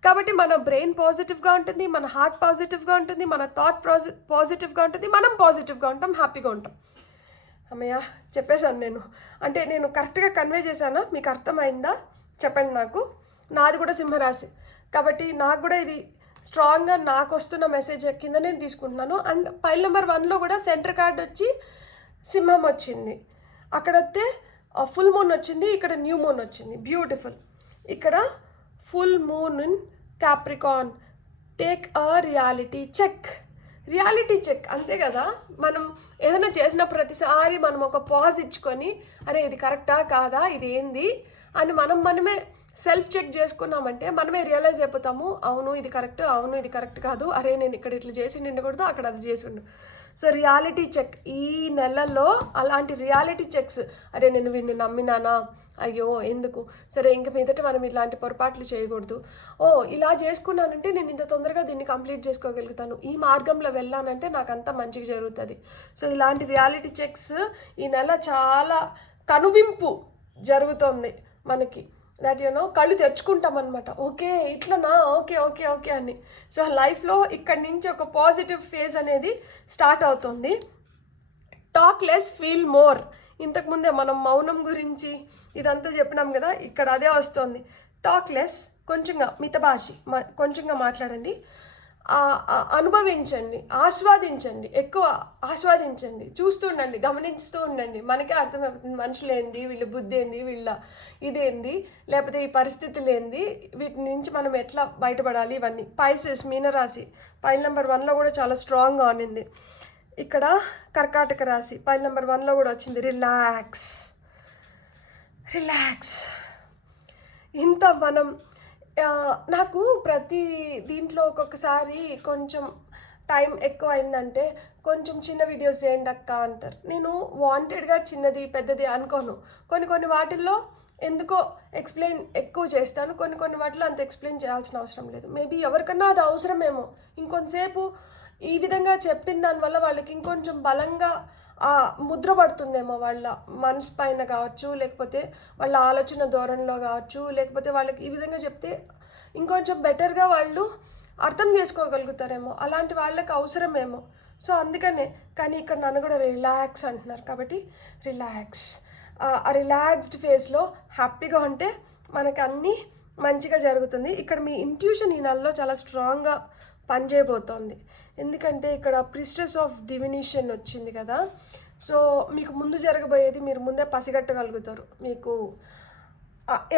కాబట్టి మన బ్రెయిన్ పాజిటివ్గా ఉంటుంది, మన హార్ట్ పాజిటివ్గా ఉంటుంది, మన థాట్ పాజిటివ్గా ఉంటుంది, మనం పాజిటివ్గా ఉంటాం, హ్యాపీగా ఉంటాం. అమ్మయ్య చెప్పేశాను నేను. అంటే నేను కరెక్ట్గా కన్వే చేశానా, మీకు అర్థమైందా చెప్పండి నాకు. నాది కూడా సింహరాశి కాబట్టి నాకు కూడా ఇది స్ట్రాంగ్గా నాకు వస్తున్న మెసేజ్ కింద నేను తీసుకుంటున్నాను. అండ్ పైల్ నెంబర్ 1లో కూడా సెంటర్ కార్డ్ వచ్చి సింహం వచ్చింది, అక్కడ వస్తే ఫుల్ మూన్ వచ్చింది, ఇక్కడ న్యూ మూన్ వచ్చింది, బ్యూటిఫుల్. ఇక్కడ full moon in Capricorn, take a reality check అంతే కదా. మనం ఏదైనా చేసిన ప్రతిసారి మనం ఒక పాజ్ ఇచ్చుకొని, అరే ఇది కరెక్టా కాదా, ఇది ఏంది అని మనమే సెల్ఫ్ చెక్ చేసుకున్నామంటే మనమే రియలైజ్ అయిపోతాము, అవును ఇది కరెక్ట్, అవును ఇది కరెక్ట్ కాదు, అరే నేను ఇక్కడ ఇట్లా చేసి నిండకూడదు, అక్కడ అది చేసి ఉండు. సో రియాలిటీ చెక్ ఈ నెలల్లో అలాంటి రియాలిటీ చెక్స్, అరే నేను వీడిని నమ్మినానా, అయ్యో ఎందుకు, సరే ఇంక మీదట మనం ఇలాంటి పొరపాట్లు చేయకూడదు, ఇలా చేసుకున్నానంటే నేను ఇంత తొందరగా దీన్ని కంప్లీట్ చేసుకోగలుగుతాను, ఈ మార్గంలో వెళ్ళానంటే నాకు అంతా మంచిగా జరుగుతుంది. సో ఇలాంటి రియాలిటీ చెక్స్ ఈ నెల చాలా కనువింపు జరుగుతుంది మనకి, దట్ కళ్ళు తెరుచుకుంటాం అనమాట, ఓకే ఇట్లనా, ఓకే ఓకే ఓకే అని. సో లైఫ్లో ఇక్కడి నుంచి ఒక పాజిటివ్ ఫేజ్ అనేది స్టార్ట్ అవుతుంది. టాక్ లెస్ ఫీల్ మోర్, ఇంతకుముందే మనం మౌనం గురించి ఇదంతా చెప్పినాం కదా, ఇక్కడ అదే వస్తుంది. టాక్ లెస్, కొంచెంగా మితభాషి, కొంచెంగా మాట్లాడండి, అనుభవించండి, ఆస్వాదించండి, ఎక్కువ ఆస్వాదించండి, చూస్తూ ఉండండి, గమనిస్తూ ఉండండి, మనకే అర్థమవుతుంది మనుషులు ఏంది, వీళ్ళ బుద్ధి ఏంది, వీళ్ళ ఇదేంది, లేకపోతే ఈ పరిస్థితులు ఏంది, వీటి నుంచి మనం ఎట్లా బయటపడాలి, ఇవన్నీ. పైసెస్ మీనరాశి పైల్ నెంబర్ 1లో కూడా చాలా స్ట్రాంగ్గా ఉన్నింది. ఇక్కడ కర్కాటక రాశి పైల్ నెంబర్ 1లో కూడా వచ్చింది, రిలాక్స్. ఇంత మనం నాకు ప్రతి దీంట్లో ఒక్కొక్కసారి కొంచెం టైం ఎక్కువ అయిందంటే కొంచెం చిన్న వీడియోస్ చేయండి అక్క అంటారు. నేను వాంటెడ్గా చిన్నది పెద్దది అనుకోను, కొన్ని వాటిల్లో ఎందుకో ఎక్స్ప్లెయిన్ ఎక్కువ చేస్తాను, కొన్ని వాటిలో అంత ఎక్స్ప్లెయిన్ చేయాల్సిన అవసరం లేదు. మేబీ ఎవరికన్నా అది అవసరమేమో, ఇంకొంతసేపు ఈ విధంగా చెప్పిన దానివల్ల వాళ్ళకి ఇంకొంచెం బలంగా ముద్ర పడుతుందేమో, వాళ్ళ మనసు పైన కావచ్చు, లేకపోతే వాళ్ళ ఆలోచన ధోరణిలో కావచ్చు, లేకపోతే వాళ్ళకి ఈ విధంగా చెప్తే ఇంకొంచెం బెటర్గా వాళ్ళు అర్థం చేసుకోగలుగుతారేమో, అలాంటి వాళ్ళకి అవసరమేమో. సో అందుకనే. కానీ ఇక్కడ నన్ను కూడా రిలాక్స్ అంటున్నారు కాబట్టి రిలాక్స్. ఆ రిలాక్స్డ్ ఫేస్లో హ్యాపీగా ఉంటే మనకు అన్నీ మంచిగా జరుగుతుంది. ఇక్కడ మీ ఇంట్యూషన్ ఈ నెలలో చాలా స్ట్రాంగ్గా పనిచేయబోతోంది, ఎందుకంటే ఇక్కడ ప్రిస్టెస్ ఆఫ్ డివినేషన్ వచ్చింది కదా. సో మీకు ముందు జరగబోయేది మీరు ముందే పసిగట్టగలుగుతారు. మీకు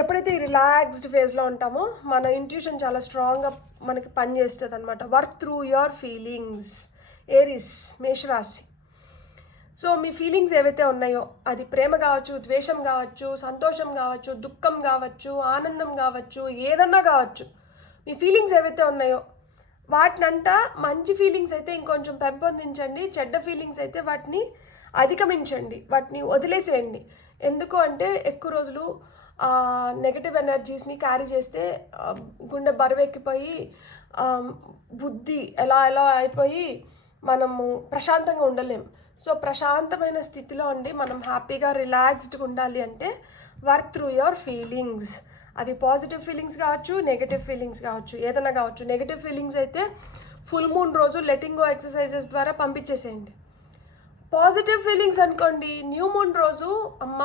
ఎప్పుడైతే ఈ రిలాక్స్డ్ ఫేజ్లో ఉంటామో మన ఇంట్యూషన్ చాలా స్ట్రాంగ్గా మనకి పనిచేస్తుంది అనమాట. Work through your feelings. Aries మేషరాశి. సో మీ ఫీలింగ్స్ ఏవైతే ఉన్నాయో, అది ప్రేమ కావచ్చు, ద్వేషం కావచ్చు, సంతోషం కావచ్చు, దుఃఖం కావచ్చు, ఆనందం కావచ్చు, ఏదన్నా కావచ్చు, మీ ఫీలింగ్స్ ఏవైతే ఉన్నాయో వాటినంట మంచి ఫీలింగ్స్ అయితే ఇంకొంచెం పెంపొందించండి, చెడ్డ ఫీలింగ్స్ అయితే వాటిని అధిగమించండి, వాటిని వదిలేసేయండి. ఎందుకు అంటే ఎక్కువ రోజులు నెగటివ్ ఎనర్జీస్ని క్యారీ చేస్తే గుండె బరువెక్కిపోయి బుద్ధి ఎలా అయిపోయి మనము ప్రశాంతంగా ఉండలేం. సో ప్రశాంతమైన స్థితిలో ఉండి మనం హ్యాపీగా రిలాక్స్డ్గా ఉండాలి అంటే వర్క్ త్రూ యువర్ ఫీలింగ్స్. అవి పాజిటివ్ ఫీలింగ్స్ కావచ్చు, నెగటివ్ ఫీలింగ్స్ కావచ్చు, ఏదైనా కావచ్చు. నెగటివ్ ఫీలింగ్స్ అయితే ఫుల్ మూన్ రోజు లెటింగ్ గో ఎక్సర్సైజెస్ ద్వారా పంపించేసేయండి. పాజిటివ్ ఫీలింగ్స్ అనుకోండి. న్యూ మూన్ రోజు అమ్మ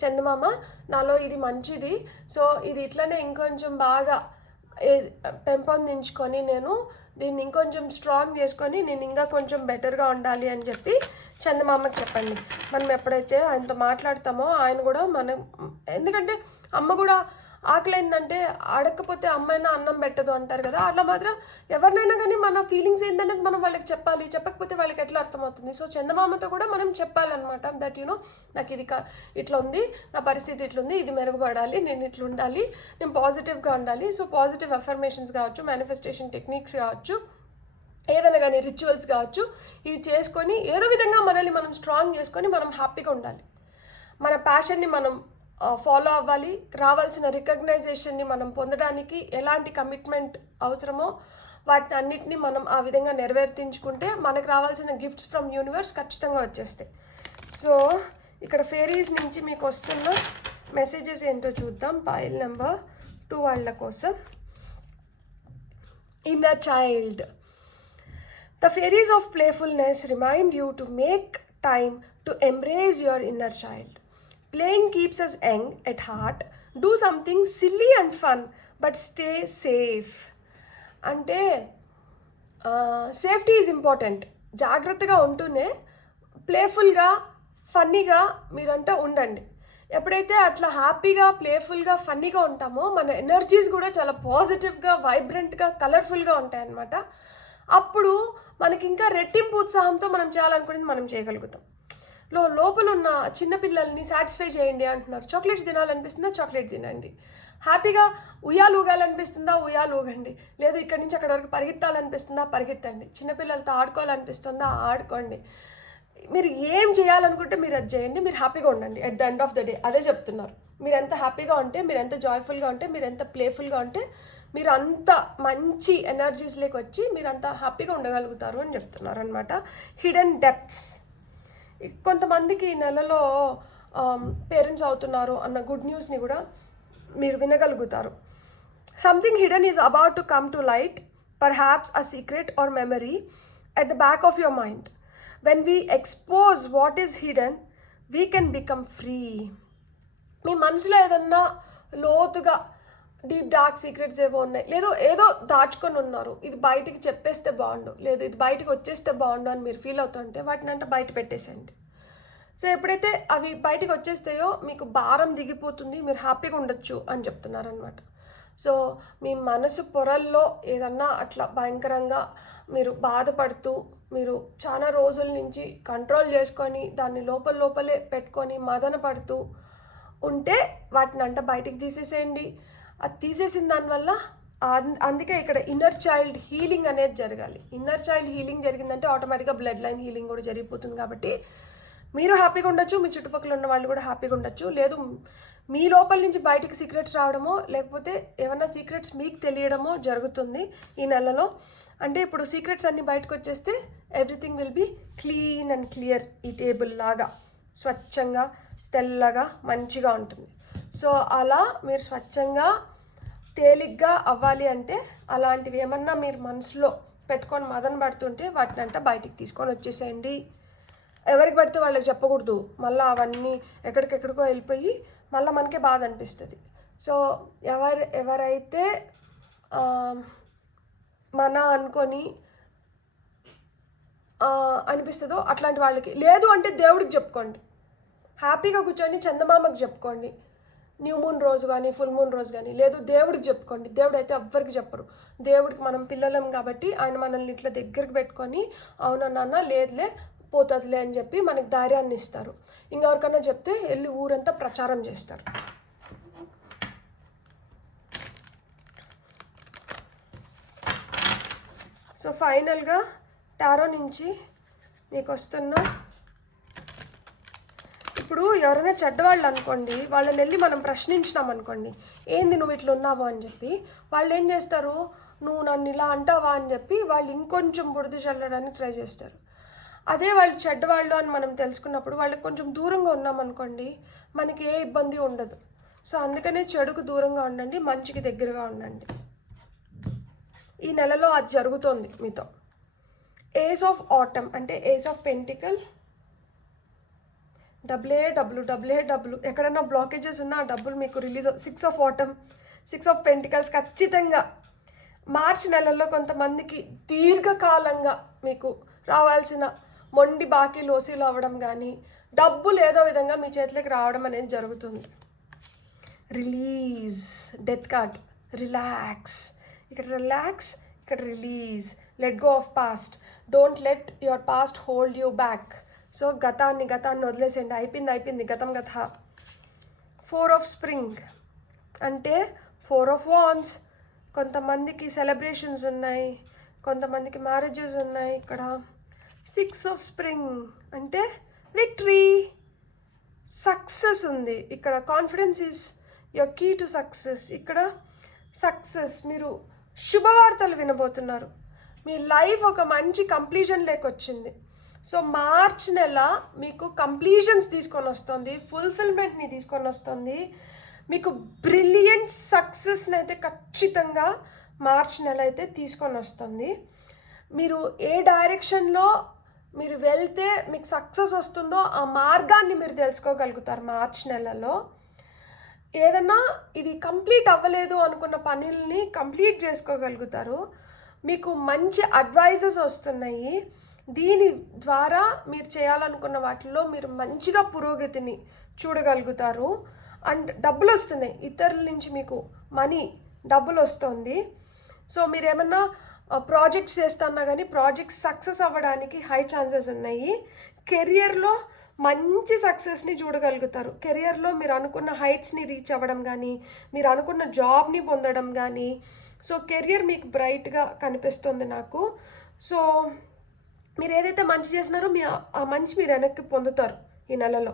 చందమామ నాలో ఇది మంచిది, సో ఇది ఇట్లనే ఇంకొంచెం బాగా పెంపొందించుకొని నేను దీన్ని ఇంకొంచెం స్ట్రాంగ్ చేసుకొని నేను ఇంకా కొంచెం బెటర్గా ఉండాలి అని చెప్పి చందమామకి చెప్పండి. మనం ఎప్పుడైతే ఆయనతో మాట్లాడతామో ఆయన కూడా ఎందుకంటే అమ్మ కూడా ఆకలి ఏంటంటే అడగకపోతే అమ్మైనా అన్నం పెట్టదు అంటారు కదా, అట్లా మాత్రం ఎవరినైనా కానీ మన ఫీలింగ్స్ ఏంటనేది మనం వాళ్ళకి చెప్పాలి. చెప్పకపోతే వాళ్ళకి ఎట్లా అర్థమవుతుంది? సో చందమామతో కూడా మనం చెప్పాలన్నమాట, దట్ నాకు ఇది ఇట్లా ఉంది, నా పరిస్థితి ఇట్లుంది, ఇది మెరుగుపడాలి, నేను ఇట్లా ఉండాలి, నేను పాజిటివ్గా ఉండాలి. సో పాజిటివ్ అఫర్మేషన్స్ కావచ్చు, మేనిఫెస్టేషన్ టెక్నిక్స్ కావచ్చు, ఏదైనా కానీ రిచువల్స్ కావచ్చు, ఇవి చేసుకొని ఏదో విధంగా మనల్ని మనం స్ట్రాంగ్ చేసుకొని మనం హ్యాపీగా ఉండాలి. మన ప్యాషన్ని మనం ఫాలో అవ్వాలి. రావాల్సిన రికగ్నైజేషన్ని మనం పొందడానికి ఎలాంటి కమిట్మెంట్ అవసరమో వాటిని అన్నిటినీ మనం ఆ విధంగా నెరవేర్తించుకుంటే మనకు రావాల్సిన గిఫ్ట్స్ ఫ్రమ్ యూనివర్స్ ఖచ్చితంగా వచ్చేస్తాయి. సో ఇక్కడ ఫేరీస్ నుంచి మీకు వస్తున్న మెసేజెస్ ఏంటో చూద్దాం. పైల్ నెంబర్ 2 వాళ్ళ కోసం. Inner child. The fairies of playfulness remind you to make time to embrace your inner child. Playing keeps us young at heart. Do something silly and fun, but stay safe. అంటే safety is important. జాగ్రత్తగా ఉంటూనే ప్లేఫుల్గా ఫన్నీగా మీరంతా ఉండండి. ఎప్పుడైతే అట్లా హ్యాపీగా ప్లేఫుల్గా ఫన్నీగా ఉంటామో మన ఎనర్జీస్ కూడా చాలా పాజిటివ్గా వైబ్రెంట్గా కలర్ఫుల్గా ఉంటాయన్నమాట. అప్పుడు మనకి ఇంకా రెట్టింపు ఉత్సాహంతో మనం చేయాలనుకునేది మనం చేయగలుగుతాం. లోపల ఉన్న చిన్నపిల్లల్ని సాటిస్ఫై చేయండి అంటున్నారు. చాక్లెట్స్ తినాలనిపిస్తుందా, చాక్లెట్ తినండి. హ్యాపీగా ఉయ్యాలు ఊగాలనిపిస్తుందా, ఉయ్యాలు ఊగండి. లేదు ఇక్కడి నుంచి అక్కడి వరకు పరిగెత్తాలనిపిస్తుందా, పరిగెత్తండి. చిన్నపిల్లలతో ఆడుకోవాలనిపిస్తుందా, ఆడుకోండి. మీరు ఏం చేయాలనుకుంటే మీరు అది చేయండి. మీరు హ్యాపీగా ఉండండి. At the end of the day అదే చెప్తున్నారు. మీరు ఎంత హ్యాపీగా ఉంటే, మీరు ఎంత జాయ్ఫుల్గా ఉంటే, మీరు ఎంత ప్లేఫుల్గా ఉంటే మీరు అంత మంచి ఎనర్జీస్లోకి వచ్చి మీరు అంత హ్యాపీగా ఉండగలుగుతారు అని చెప్తున్నారు అనమాట. Hidden depths. కొంతమందికి ఈ నెలలో పేరెంట్స్ అవుతున్నారు అన్న గుడ్ న్యూస్ని కూడా మీరు వినగలుగుతారు. Something hidden is about to come to light, perhaps a secret or memory at the back of your mind. When we expose what is hidden we can become free. మీ మనసులో ఏదన్నా లోతుగా డీప్ డార్క్ సీక్రెట్స్ ఏవో ఉన్నాయి, ఏదో దాచుకొని ఉన్నారు, ఇది బయటికి చెప్పేస్తే బాగుండు, లేదు ఇది బయటకు వచ్చేస్తే బాగుండు అని మీరు ఫీల్ అవుతుంటే వాటిని అంటే బయట పెట్టేసేయండి. సో ఎప్పుడైతే అవి బయటకు వచ్చేస్తాయో మీకు భారం దిగిపోతుంది, మీరు హ్యాపీగా ఉండొచ్చు అని చెప్తున్నారనమాట. సో మీ మనసు పొరల్లో ఏదన్నా అట్లా భయంకరంగా మీరు బాధపడుతూ మీరు చాలా రోజుల నుంచి కంట్రోల్ చేసుకొని దాన్ని లోపలే పెట్టుకొని మదన పడుతూ ఉంటే వాటిని అంటే బయటికి తీసేసేయండి. అది తీసేసిన దానివల్ల అందుకే ఇక్కడ ఇన్నర్ చైల్డ్ హీలింగ్ అనేది జరగాలి. ఇన్నర్ చైల్డ్ హీలింగ్ జరిగిందంటే ఆటోమేటిక్గా బ్లడ్ లైన్ హీలింగ్ కూడా జరిగిపోతుంది. కాబట్టి మీరు హ్యాపీగా ఉండొచ్చు, మీ చుట్టుపక్కల ఉన్న వాళ్ళు కూడా హ్యాపీగా ఉండొచ్చు. లేదు మీ లోపల నుంచి బయటికి సీక్రెట్స్ రావడమో లేకపోతే ఏమన్నా సీక్రెట్స్ మీకు తెలియడమో జరుగుతుంది ఈ నెలలో. అంటే ఇప్పుడు సీక్రెట్స్ అన్నీ బయటకు వచ్చేస్తే everything will be clean and clear. ఈ టేబుల్ లాగా స్వచ్ఛంగా తెల్లగా మంచిగా ఉంటుంది. సో అలా మీరు స్వచ్ఛంగా తేలిగ్గా అవ్వాలి అంటే అలాంటివి ఏమన్నా మీరు మనసులో పెట్టుకొని మదన పడుతుంటే వాటిని అంటే బయటికి తీసుకొని వచ్చేసేయండి. ఎవరికి పడితే వాళ్ళకి చెప్పకూడదు. మళ్ళీ అవన్నీ ఎక్కడికెక్కడికో వెళ్ళిపోయి మళ్ళీ మనకే బాధ అనిపిస్తుంది. సో ఎవరైతే మన అనుకొని అనిపిస్తుందో అట్లాంటి వాళ్ళకి, లేదు అంటే దేవుడికి చెప్పుకోండి. హ్యాపీగా కూర్చొని చందమామకి చెప్పుకోండి. న్యూ మూన్ రోజు కానీ ఫుల్ మూన్ రోజు కానీ, లేదు దేవుడికి చెప్పుకోండి. దేవుడు అయితే ఎవ్వరికి చెప్పరు. దేవుడికి మనం పిల్లలం కాబట్టి ఆయన మనల్ని ఇట్లా దగ్గరికి పెట్టుకొని అవునా నాన్న లేదులే పోతుందిలే అని చెప్పి మనకి ధైర్యాన్ని ఇస్తారు. ఇంకెవరికన్నా చెప్తే వెళ్ళి ఊరంతా ప్రచారం చేస్తారు. సో ఫైనల్గా టారో నుంచి మీకు వస్తున్న, ఇప్పుడు ఎవరైనా చెడ్డవాళ్ళు అనుకోండి, వాళ్ళని వెళ్ళి మనం ప్రశ్నించినాం అనుకోండి, ఏంది నువ్వు ఇట్లా ఉన్నావు అని చెప్పి, వాళ్ళు ఏం చేస్తారు, నువ్వు నన్ను ఇలా అంటావా అని చెప్పి వాళ్ళు ఇంకొంచెం బురద చల్లడానికి ట్రై చేస్తారు. అదే వాళ్ళు చెడ్డవాళ్ళు అని మనం తెలుసుకున్నప్పుడు వాళ్ళకి కొంచెం దూరంగా ఉన్నామనుకోండి, మనకి ఏ ఇబ్బంది ఉండదు. సో అందుకనే చెడుకు దూరంగా ఉండండి, మంచికి దగ్గరగా ఉండండి. ఈ నెలలో అది జరుగుతోంది మీతో. ఏస్ ఆఫ్ ఆటమ్ అంటే ఏస్ ఆఫ్ పెంటికల్, డబ్ల్యూ ఎక్కడైనా బ్లాకేజెస్ ఉన్నా ఆ డబ్బులు మీకు release. 6 of atom, 6 of pentacles. ఖచ్చితంగా మార్చి నెలలో కొంతమందికి దీర్ఘకాలంగా మీకు రావాల్సిన మొండి బాకీలు వసూలు అవ్వడం కానీ డబ్బులు ఏదో విధంగా మీ చేతిలోకి రావడం అనేది జరుగుతుంది. Release, death card, relax. ఇక్కడ రిలాక్స్, ఇక్కడ release. Let go of past, don't let your past hold you back. So గతాన్ని వదిలేసేయండి, అయిపోయింది గతం గత. 4 ఆఫ్ స్ప్రింగ్ అంటే 4 ఆఫ్ వాన్స్. కొంతమందికి సెలబ్రేషన్స్ ఉన్నాయి, కొంతమందికి మ్యారేజెస్ ఉన్నాయి. ఇక్కడ 6 ఆఫ్ స్ప్రింగ్ అంటే విక్టరీ, సక్సెస్ ఉంది. ఇక్కడ confidence is your key to success. ఇక్కడ సక్సెస్, మీరు శుభవార్తలు వినబోతున్నారు. మీ లైఫ్ ఒక మంచి కంప్లీషన్ వచ్చింది. సో మార్చ్ నెల మీకు కంప్లీషన్స్ తీసుకొని వస్తుంది, ఫుల్ఫిల్మెంట్ని తీసుకొని వస్తుంది. మీకు బ్రిలియంట్ సక్సెస్ని అయితే ఖచ్చితంగా మార్చ్ నెల అయితే తీసుకొని వస్తుంది. మీరు ఏ డైరెక్షన్లో మీరు వెళ్తే మీకు సక్సెస్ వస్తుందో ఆ మార్గాన్ని మీరు తెలుసుకోగలుగుతారు మార్చ్ నెలలో. ఏదన్నా ఇది కంప్లీట్ అవ్వలేదు అనుకున్న పనుల్ని కంప్లీట్ చేసుకోగలుగుతారు. మీకు మంచి అడ్వైజెస్ వస్తున్నాయి. దీని ద్వారా మీరు చేయాలనుకున్న వాటిల్లో మీరు మంచిగా పురోగతిని చూడగలుగుతారు. అండ్ డబ్బులు వస్తున్నాయి, ఇతరుల నుంచి మీకు మనీ, డబ్బులు వస్తుంది. సో మీరు ఏమన్నా ప్రాజెక్ట్స్ చేస్తున్నా కానీ ప్రాజెక్ట్స్ సక్సెస్ అవ్వడానికి హై ఛాన్సెస్ ఉన్నాయి. కెరియర్లో మంచి సక్సెస్ని చూడగలుగుతారు. కెరియర్లో మీరు అనుకున్న హైట్స్ని రీచ్ అవ్వడం కానీ, మీరు అనుకున్న జాబ్ని పొందడం కానీ. సో కెరియర్ మీకు బ్రైట్గా కనిపిస్తుంది నాకు. సో మీరు ఏదైతే మంచి చేసినారో ఆ మంచి మీరు వెనక్కి పొందుతారు ఈ నెలలో.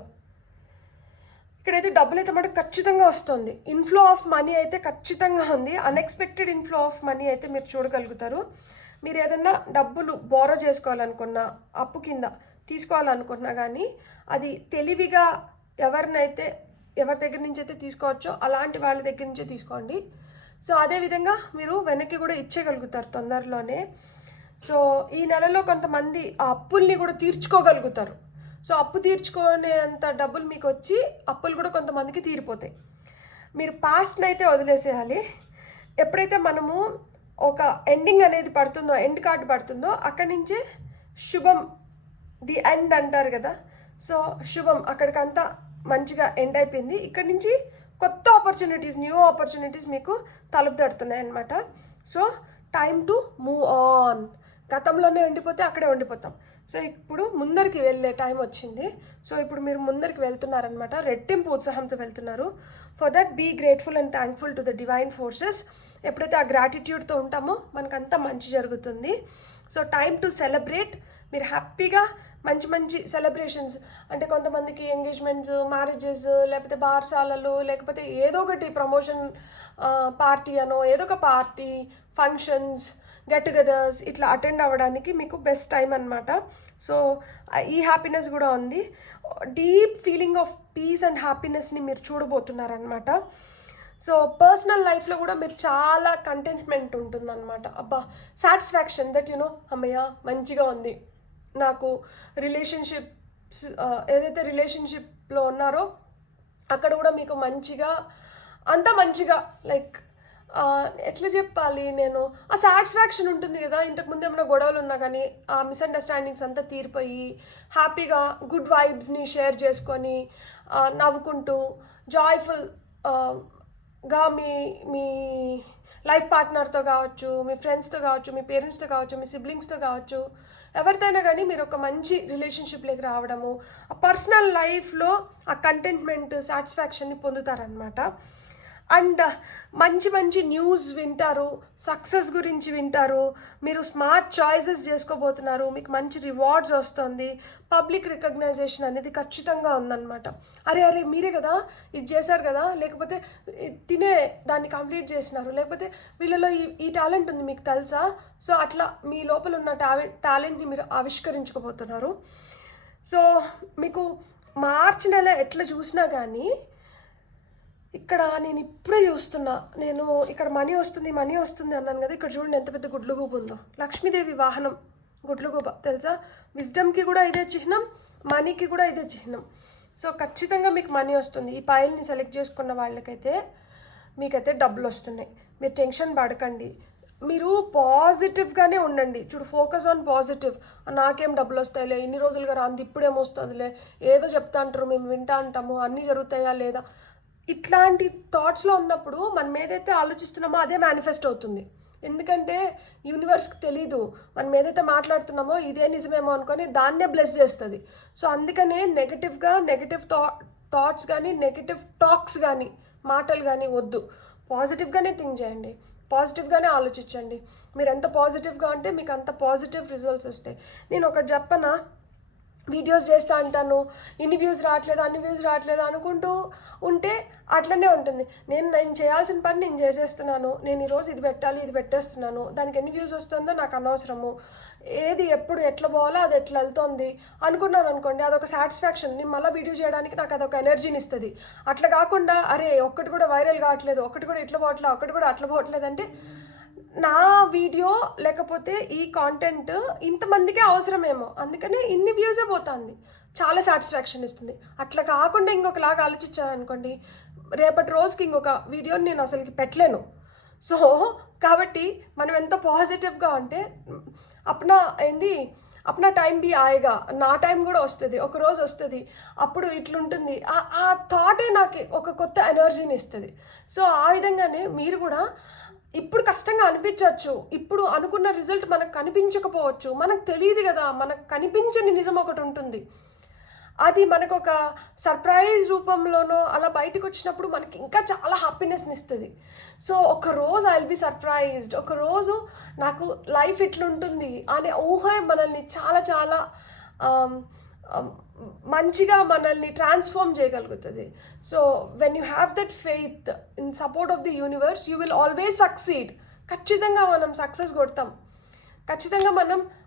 ఇక్కడైతే డబ్బులు అయితే మనకు ఖచ్చితంగా వస్తుంది. ఇన్ఫ్లో ఆఫ్ మనీ అయితే ఖచ్చితంగా ఉంది. అన్ఎక్స్పెక్టెడ్ ఇన్ఫ్లో ఆఫ్ మనీ అయితే మీరు చూడగలుగుతారు. మీరు ఏదైనా డబ్బులు బోరో చేసుకోవాలనుకున్నా, అప్పు కింద తీసుకోవాలనుకున్నా కానీ అది తెలివిగా ఎవరి దగ్గర నుంచి అయితే తీసుకోవచ్చో అలాంటి వాళ్ళ దగ్గర నుంచే తీసుకోండి. సో అదేవిధంగా మీరు వెనక్కి కూడా ఇచ్చేయగలుగుతారు తొందరలోనే. సో ఈ నెలలో కొంతమంది ఆ అప్పుల్ని కూడా తీర్చుకోగలుగుతారు. సో అప్పు తీర్చుకునేంత డబ్బులు మీకు వచ్చి అప్పులు కూడా కొంతమందికి తీరిపోతాయి. మీరు పాస్ట్ని అయితే వదిలేసేయాలి. ఎప్పుడైతే మనము ఒక ఎండింగ్ అనేది పడుతుందో, ఎండ్ కార్డు పడుతుందో, అక్కడి నుంచే శుభం, ది ఎండ్ అంటారు కదా. సో శుభం, అక్కడికంతా మంచిగా ఎండ్ అయిపోయింది. ఇక్కడి నుంచి కొత్త ఆపర్చునిటీస్, న్యూ ఆపర్చునిటీస్ మీకు తలుపు తడుతున్నాయి అన్నమాట. So time to move on. గతంలోనే ఉండిపోతే అక్కడే ఉండిపోతాం. సో ఇప్పుడు ముందరికి వెళ్ళే టైం వచ్చింది. సో ఇప్పుడు మీరు ముందరికి వెళ్తున్నారనమాట, రెట్టింపు ఉత్సాహంతో వెళ్తున్నారు. For that be grateful and thankful to the divine forces. ఎప్పుడైతే ఆ గ్రాటిట్యూడ్తో ఉంటామో మనకంతా మంచి జరుగుతుంది. So time to celebrate. మీరు హ్యాపీగా మంచి సెలబ్రేషన్స్ అంటే కొంతమందికి ఎంగేజ్మెంట్స్, మ్యారేజెస్, లేకపోతే బార్సాలలు, లేకపోతే ఏదో ఒకటి ప్రమోషన్ పార్టీ అనో, ఏదో ఒక పార్టీ, ఫంక్షన్స్, గెట్ టుగెదర్స్ ఇట్లా అటెండ్ అవ్వడానికి మీకు బెస్ట్ టైం అనమాట. సో ఈ హ్యాపీనెస్ కూడా ఉంది. Deep feeling of peace and హ్యాపీనెస్ని మీరు చూడబోతున్నారనమాట. సో పర్సనల్ లైఫ్లో కూడా మీరు చాలా కంటెంట్మెంట్ ఉంటుందన్నమాట. అబ్బా, సాటిస్ఫాక్షన్ దట్ అమ్మయ్య మంచిగా ఉంది నాకు. రిలేషన్షిప్స్ ఏదైతే రిలేషన్షిప్లో ఉన్నారో అక్కడ కూడా మీకు అంత మంచిగా లైక్ ఎట్లా చెప్పాలి, నేను ఆ సాటిస్ఫాక్షన్ ఉంటుంది కదా. ఇంతకుముందు ఏమైనా గొడవలు ఉన్నా కానీ ఆ మిస్అండర్స్టాండింగ్స్ అంతా తీరిపోయి హ్యాపీగా గుడ్ వైబ్స్ని షేర్ చేసుకొని నవ్వుకుంటూ జాయ్ఫుల్గా మీ లైఫ్ పార్ట్నర్తో కావచ్చు, మీ ఫ్రెండ్స్తో కావచ్చు, మీ పేరెంట్స్తో కావచ్చు, మీ సిబ్లింగ్స్తో కావచ్చు, ఎవరితోనైనా కానీ మీరు ఒక మంచి రిలేషన్షిప్లోకి రావడము, ఆ పర్సనల్ లైఫ్లో ఆ కంటెంట్మెంట్, సాటిస్ఫాక్షన్ని పొందుతారనమాట. అండ్ మంచి న్యూస్ వింటారు, సక్సెస్ గురించి వింటారు, మీరు స్మార్ట్ చాయిసెస్ చేసుకోబోతున్నారు, మీకు మంచి రివార్డ్స్ వస్తుంది, పబ్లిక్ రికగ్నైజేషన్ అనేది ఖచ్చితంగా ఉందన్నమాట. అరే మీరే కదా ఇది చేశారు కదా, లేకపోతే తినే దాన్ని కంప్లీట్ చేసినారు, లేకపోతే వీళ్ళలో ఈ టాలెంట్ ఉంది మీకు తెలుసా. సో అట్లా మీ లోపల ఉన్న టాలెంట్ని మీరు ఆవిష్కరించుకోబోతున్నారు. సో మీకు మార్చి నెల ఎట్లా చూసినా కానీ ఇక్కడ నేను ఇప్పుడే చూస్తున్నా, నేను ఇక్కడ మనీ వస్తుంది అన్నాను కదా. ఇక్కడ చూడండి ఎంత పెద్ద గుడ్లు గూపు ఉందో. లక్ష్మీదేవి వాహనం గుడ్లు గూబ తెలుసా? విజ్డమ్కి కూడా ఇదే చిహ్నం, మనీకి కూడా ఇదే చిహ్నం. సో ఖచ్చితంగా మీకు మనీ వస్తుంది. ఈ పాయిల్ని సెలెక్ట్ చేసుకున్న వాళ్ళకైతే మీకైతే డబ్బులు వస్తున్నాయి. మీరు టెన్షన్ పడకండి, మీరు పాజిటివ్గానే ఉండండి. చూడు, ఫోకస్ ఆన్ పాజిటివ్. నాకేం డబ్బులు వస్తాయిలే, ఇన్ని రోజులుగా రాంది ఇప్పుడేమొస్తుందిలే, ఏదో చెప్తా అంటారు, మేము వింటా అంటాము, అన్నీ జరుగుతాయా లేదా, ఇట్లాంటి థాట్స్లో ఉన్నప్పుడు మనం ఏదైతే ఆలోచిస్తున్నామో అదే మేనిఫెస్ట్ అవుతుంది. ఎందుకంటే యూనివర్స్కి తెలీదు మనం ఏదైతే మాట్లాడుతున్నామో ఇదే నిజమేమో అనుకొని దాన్నే బ్లెస్ చేస్తుంది. సో అందుకనే నెగటివ్ థాట్స్ కానీ నెగటివ్ టాక్స్ కానీ మాటలు కానీ వద్దు. పాజిటివ్గానే థింక్ చేయండి, పాజిటివ్గానే ఆలోచించండి. మీరు ఎంత పాజిటివ్గా ఉంటే మీకు అంత పాజిటివ్ రిజల్ట్స్ వస్తాయి. నేను ఒకటి చెప్పనా, వీడియోస్ చేస్తా అంటాను, ఇన్ని వ్యూస్ రావట్లేదు అన్ని వ్యూస్ రావట్లేదు అనుకుంటూ ఉంటే అట్లనే ఉంటుంది. నేను చేయాల్సిన పని నేను చేసేస్తున్నాను, నేను ఈరోజు ఇది పెట్టాలి ఇది పెట్టేస్తున్నాను, దానికి ఎన్ని వ్యూస్ వస్తుందో నాకు అనవసరము, ఏది ఎప్పుడు ఎట్లా పోవాలో అది ఎట్లా వెళ్తుంది అనుకున్నాను అనుకోండి, అదొక సాటిస్ఫాక్షన్. నేను మళ్ళీ వీడియో చేయడానికి నాకు అదొక ఎనర్జీని ఇస్తుంది. అట్లా కాకుండా అరే ఒక్కటి కూడా వైరల్ కావట్లేదు, ఒక్కటి కూడా ఇట్లా పోవట్లేదు, ఒక్కటి కూడా అట్లా పోవట్లేదు అంటే నా వీడియో లేకపోతే ఈ కాంటెంట్ ఇంతమందికే అవసరమేమో, అందుకనే ఇన్ని వ్యూసే పోతుంది, చాలా సాటిస్ఫాక్షన్ ఇస్తుంది. అట్లా కాకుండా ఇంకొకలాగా ఆలోచించాను అనుకోండి, రేపటి రోజుకి ఇంకొక వీడియోని నేను అసలుకి పెట్టలేను. సో కాబట్టి మనం ఎంత పాజిటివ్గా ఉంటే అప్నా టైం బి ఆయేగా, నా టైం కూడా వస్తుంది, ఒక రోజు వస్తుంది, అప్పుడు ఇట్లుంటుంది. ఆ థాటే నాకు ఒక కొత్త ఎనర్జీని ఇస్తుంది. సో ఆ విధంగానే మీరు కూడా ఇప్పుడు కష్టంగా అనిపించవచ్చు, ఇప్పుడు అనుకున్న రిజల్ట్ మనకు కనిపించకపోవచ్చు, మనకు తెలియదు కదా, మనకు కనిపించని నిజం ఒకటి ఉంటుంది, అది మనకు ఒక సర్ప్రైజ్ రూపంలోనో అలా బయటకు వచ్చినప్పుడు మనకి ఇంకా చాలా హ్యాపీనెస్ని ఇస్తుంది. సో ఒకరోజు ఐ విల్ బి సర్ప్రైజ్డ్, ఒకరోజు నాకు లైఫ్ ఇట్లుంటుంది అనే ఊహ మనల్ని చాలా చాలా మంచిగా మనల్ని ట్రాన్స్ఫార్మ్ చేయగలుగుతుంది. So when you have that faith in support of the universe you will always succeed. ఖచ్చితంగా మనం సక్సెస్ కొడతాం, ఖచ్చితంగా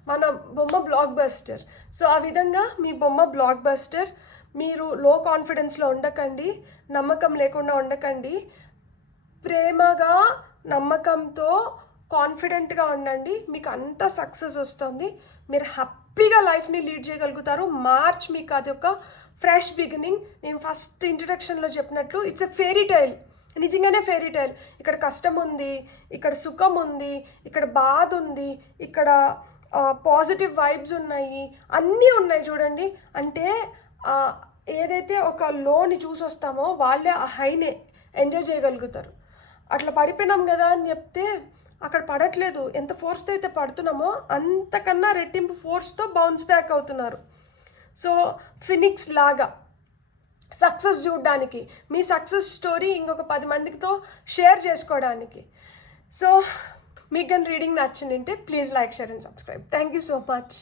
మన బొమ్మ బ్లాక్ బస్టర్. సో ఆ విధంగా మీ బొమ్మ బ్లాక్ బస్టర్. మీరు లో కాన్ఫిడెన్స్లో ఉండకండి, నమ్మకం లేకుండా ఉండకండి, ప్రేమగా నమ్మకంతో కాన్ఫిడెంట్గా ఉండండి, మీకు అంత సక్సెస్ వస్తుంది, మీరు హ్యాపీగా లైఫ్ని లీడ్ చేయగలుగుతారు. మార్చ్ మీకు అది ఒక ఫ్రెష్ బిగినింగ్. నేను ఫస్ట్ ఇంట్రడక్షన్లో చెప్పినట్లు ఇట్స్ ఎ ఫెయిరీ టైల్, నిజంగానే ఫెయిరీ టైల్. ఇక్కడ కష్టం ఉంది, ఇక్కడ సుఖం ఉంది, ఇక్కడ బాధ ఉంది, ఇక్కడ పాజిటివ్ వైబ్స్ ఉన్నాయి, అన్నీ ఉన్నాయి చూడండి. అంటే ఏదైతే ఒక లోని చూసి వస్తామో వాళ్ళే ఆ హైనే ఎంజాయ్ చేయగలుగుతారు. అట్లా పడిపోయినాం కదా అని చెప్తే అక్కడ పడట్లేదు, ఎంత ఫోర్స్తో అయితే పడుతున్నామో అంతకన్నా రెట్టింపు ఫోర్స్తో బౌన్స్ బ్యాక్ అవుతున్నారు. సో ఫినిక్స్ లాగా సక్సెస్ చూడడానికి, మీ సక్సెస్ స్టోరీ ఇంకొక 10 మందితో షేర్ చేసుకోవడానికి. సో మీకు కానీ రీడింగ్ నచ్చిందంటే please like, share and subscribe. Thank you so much.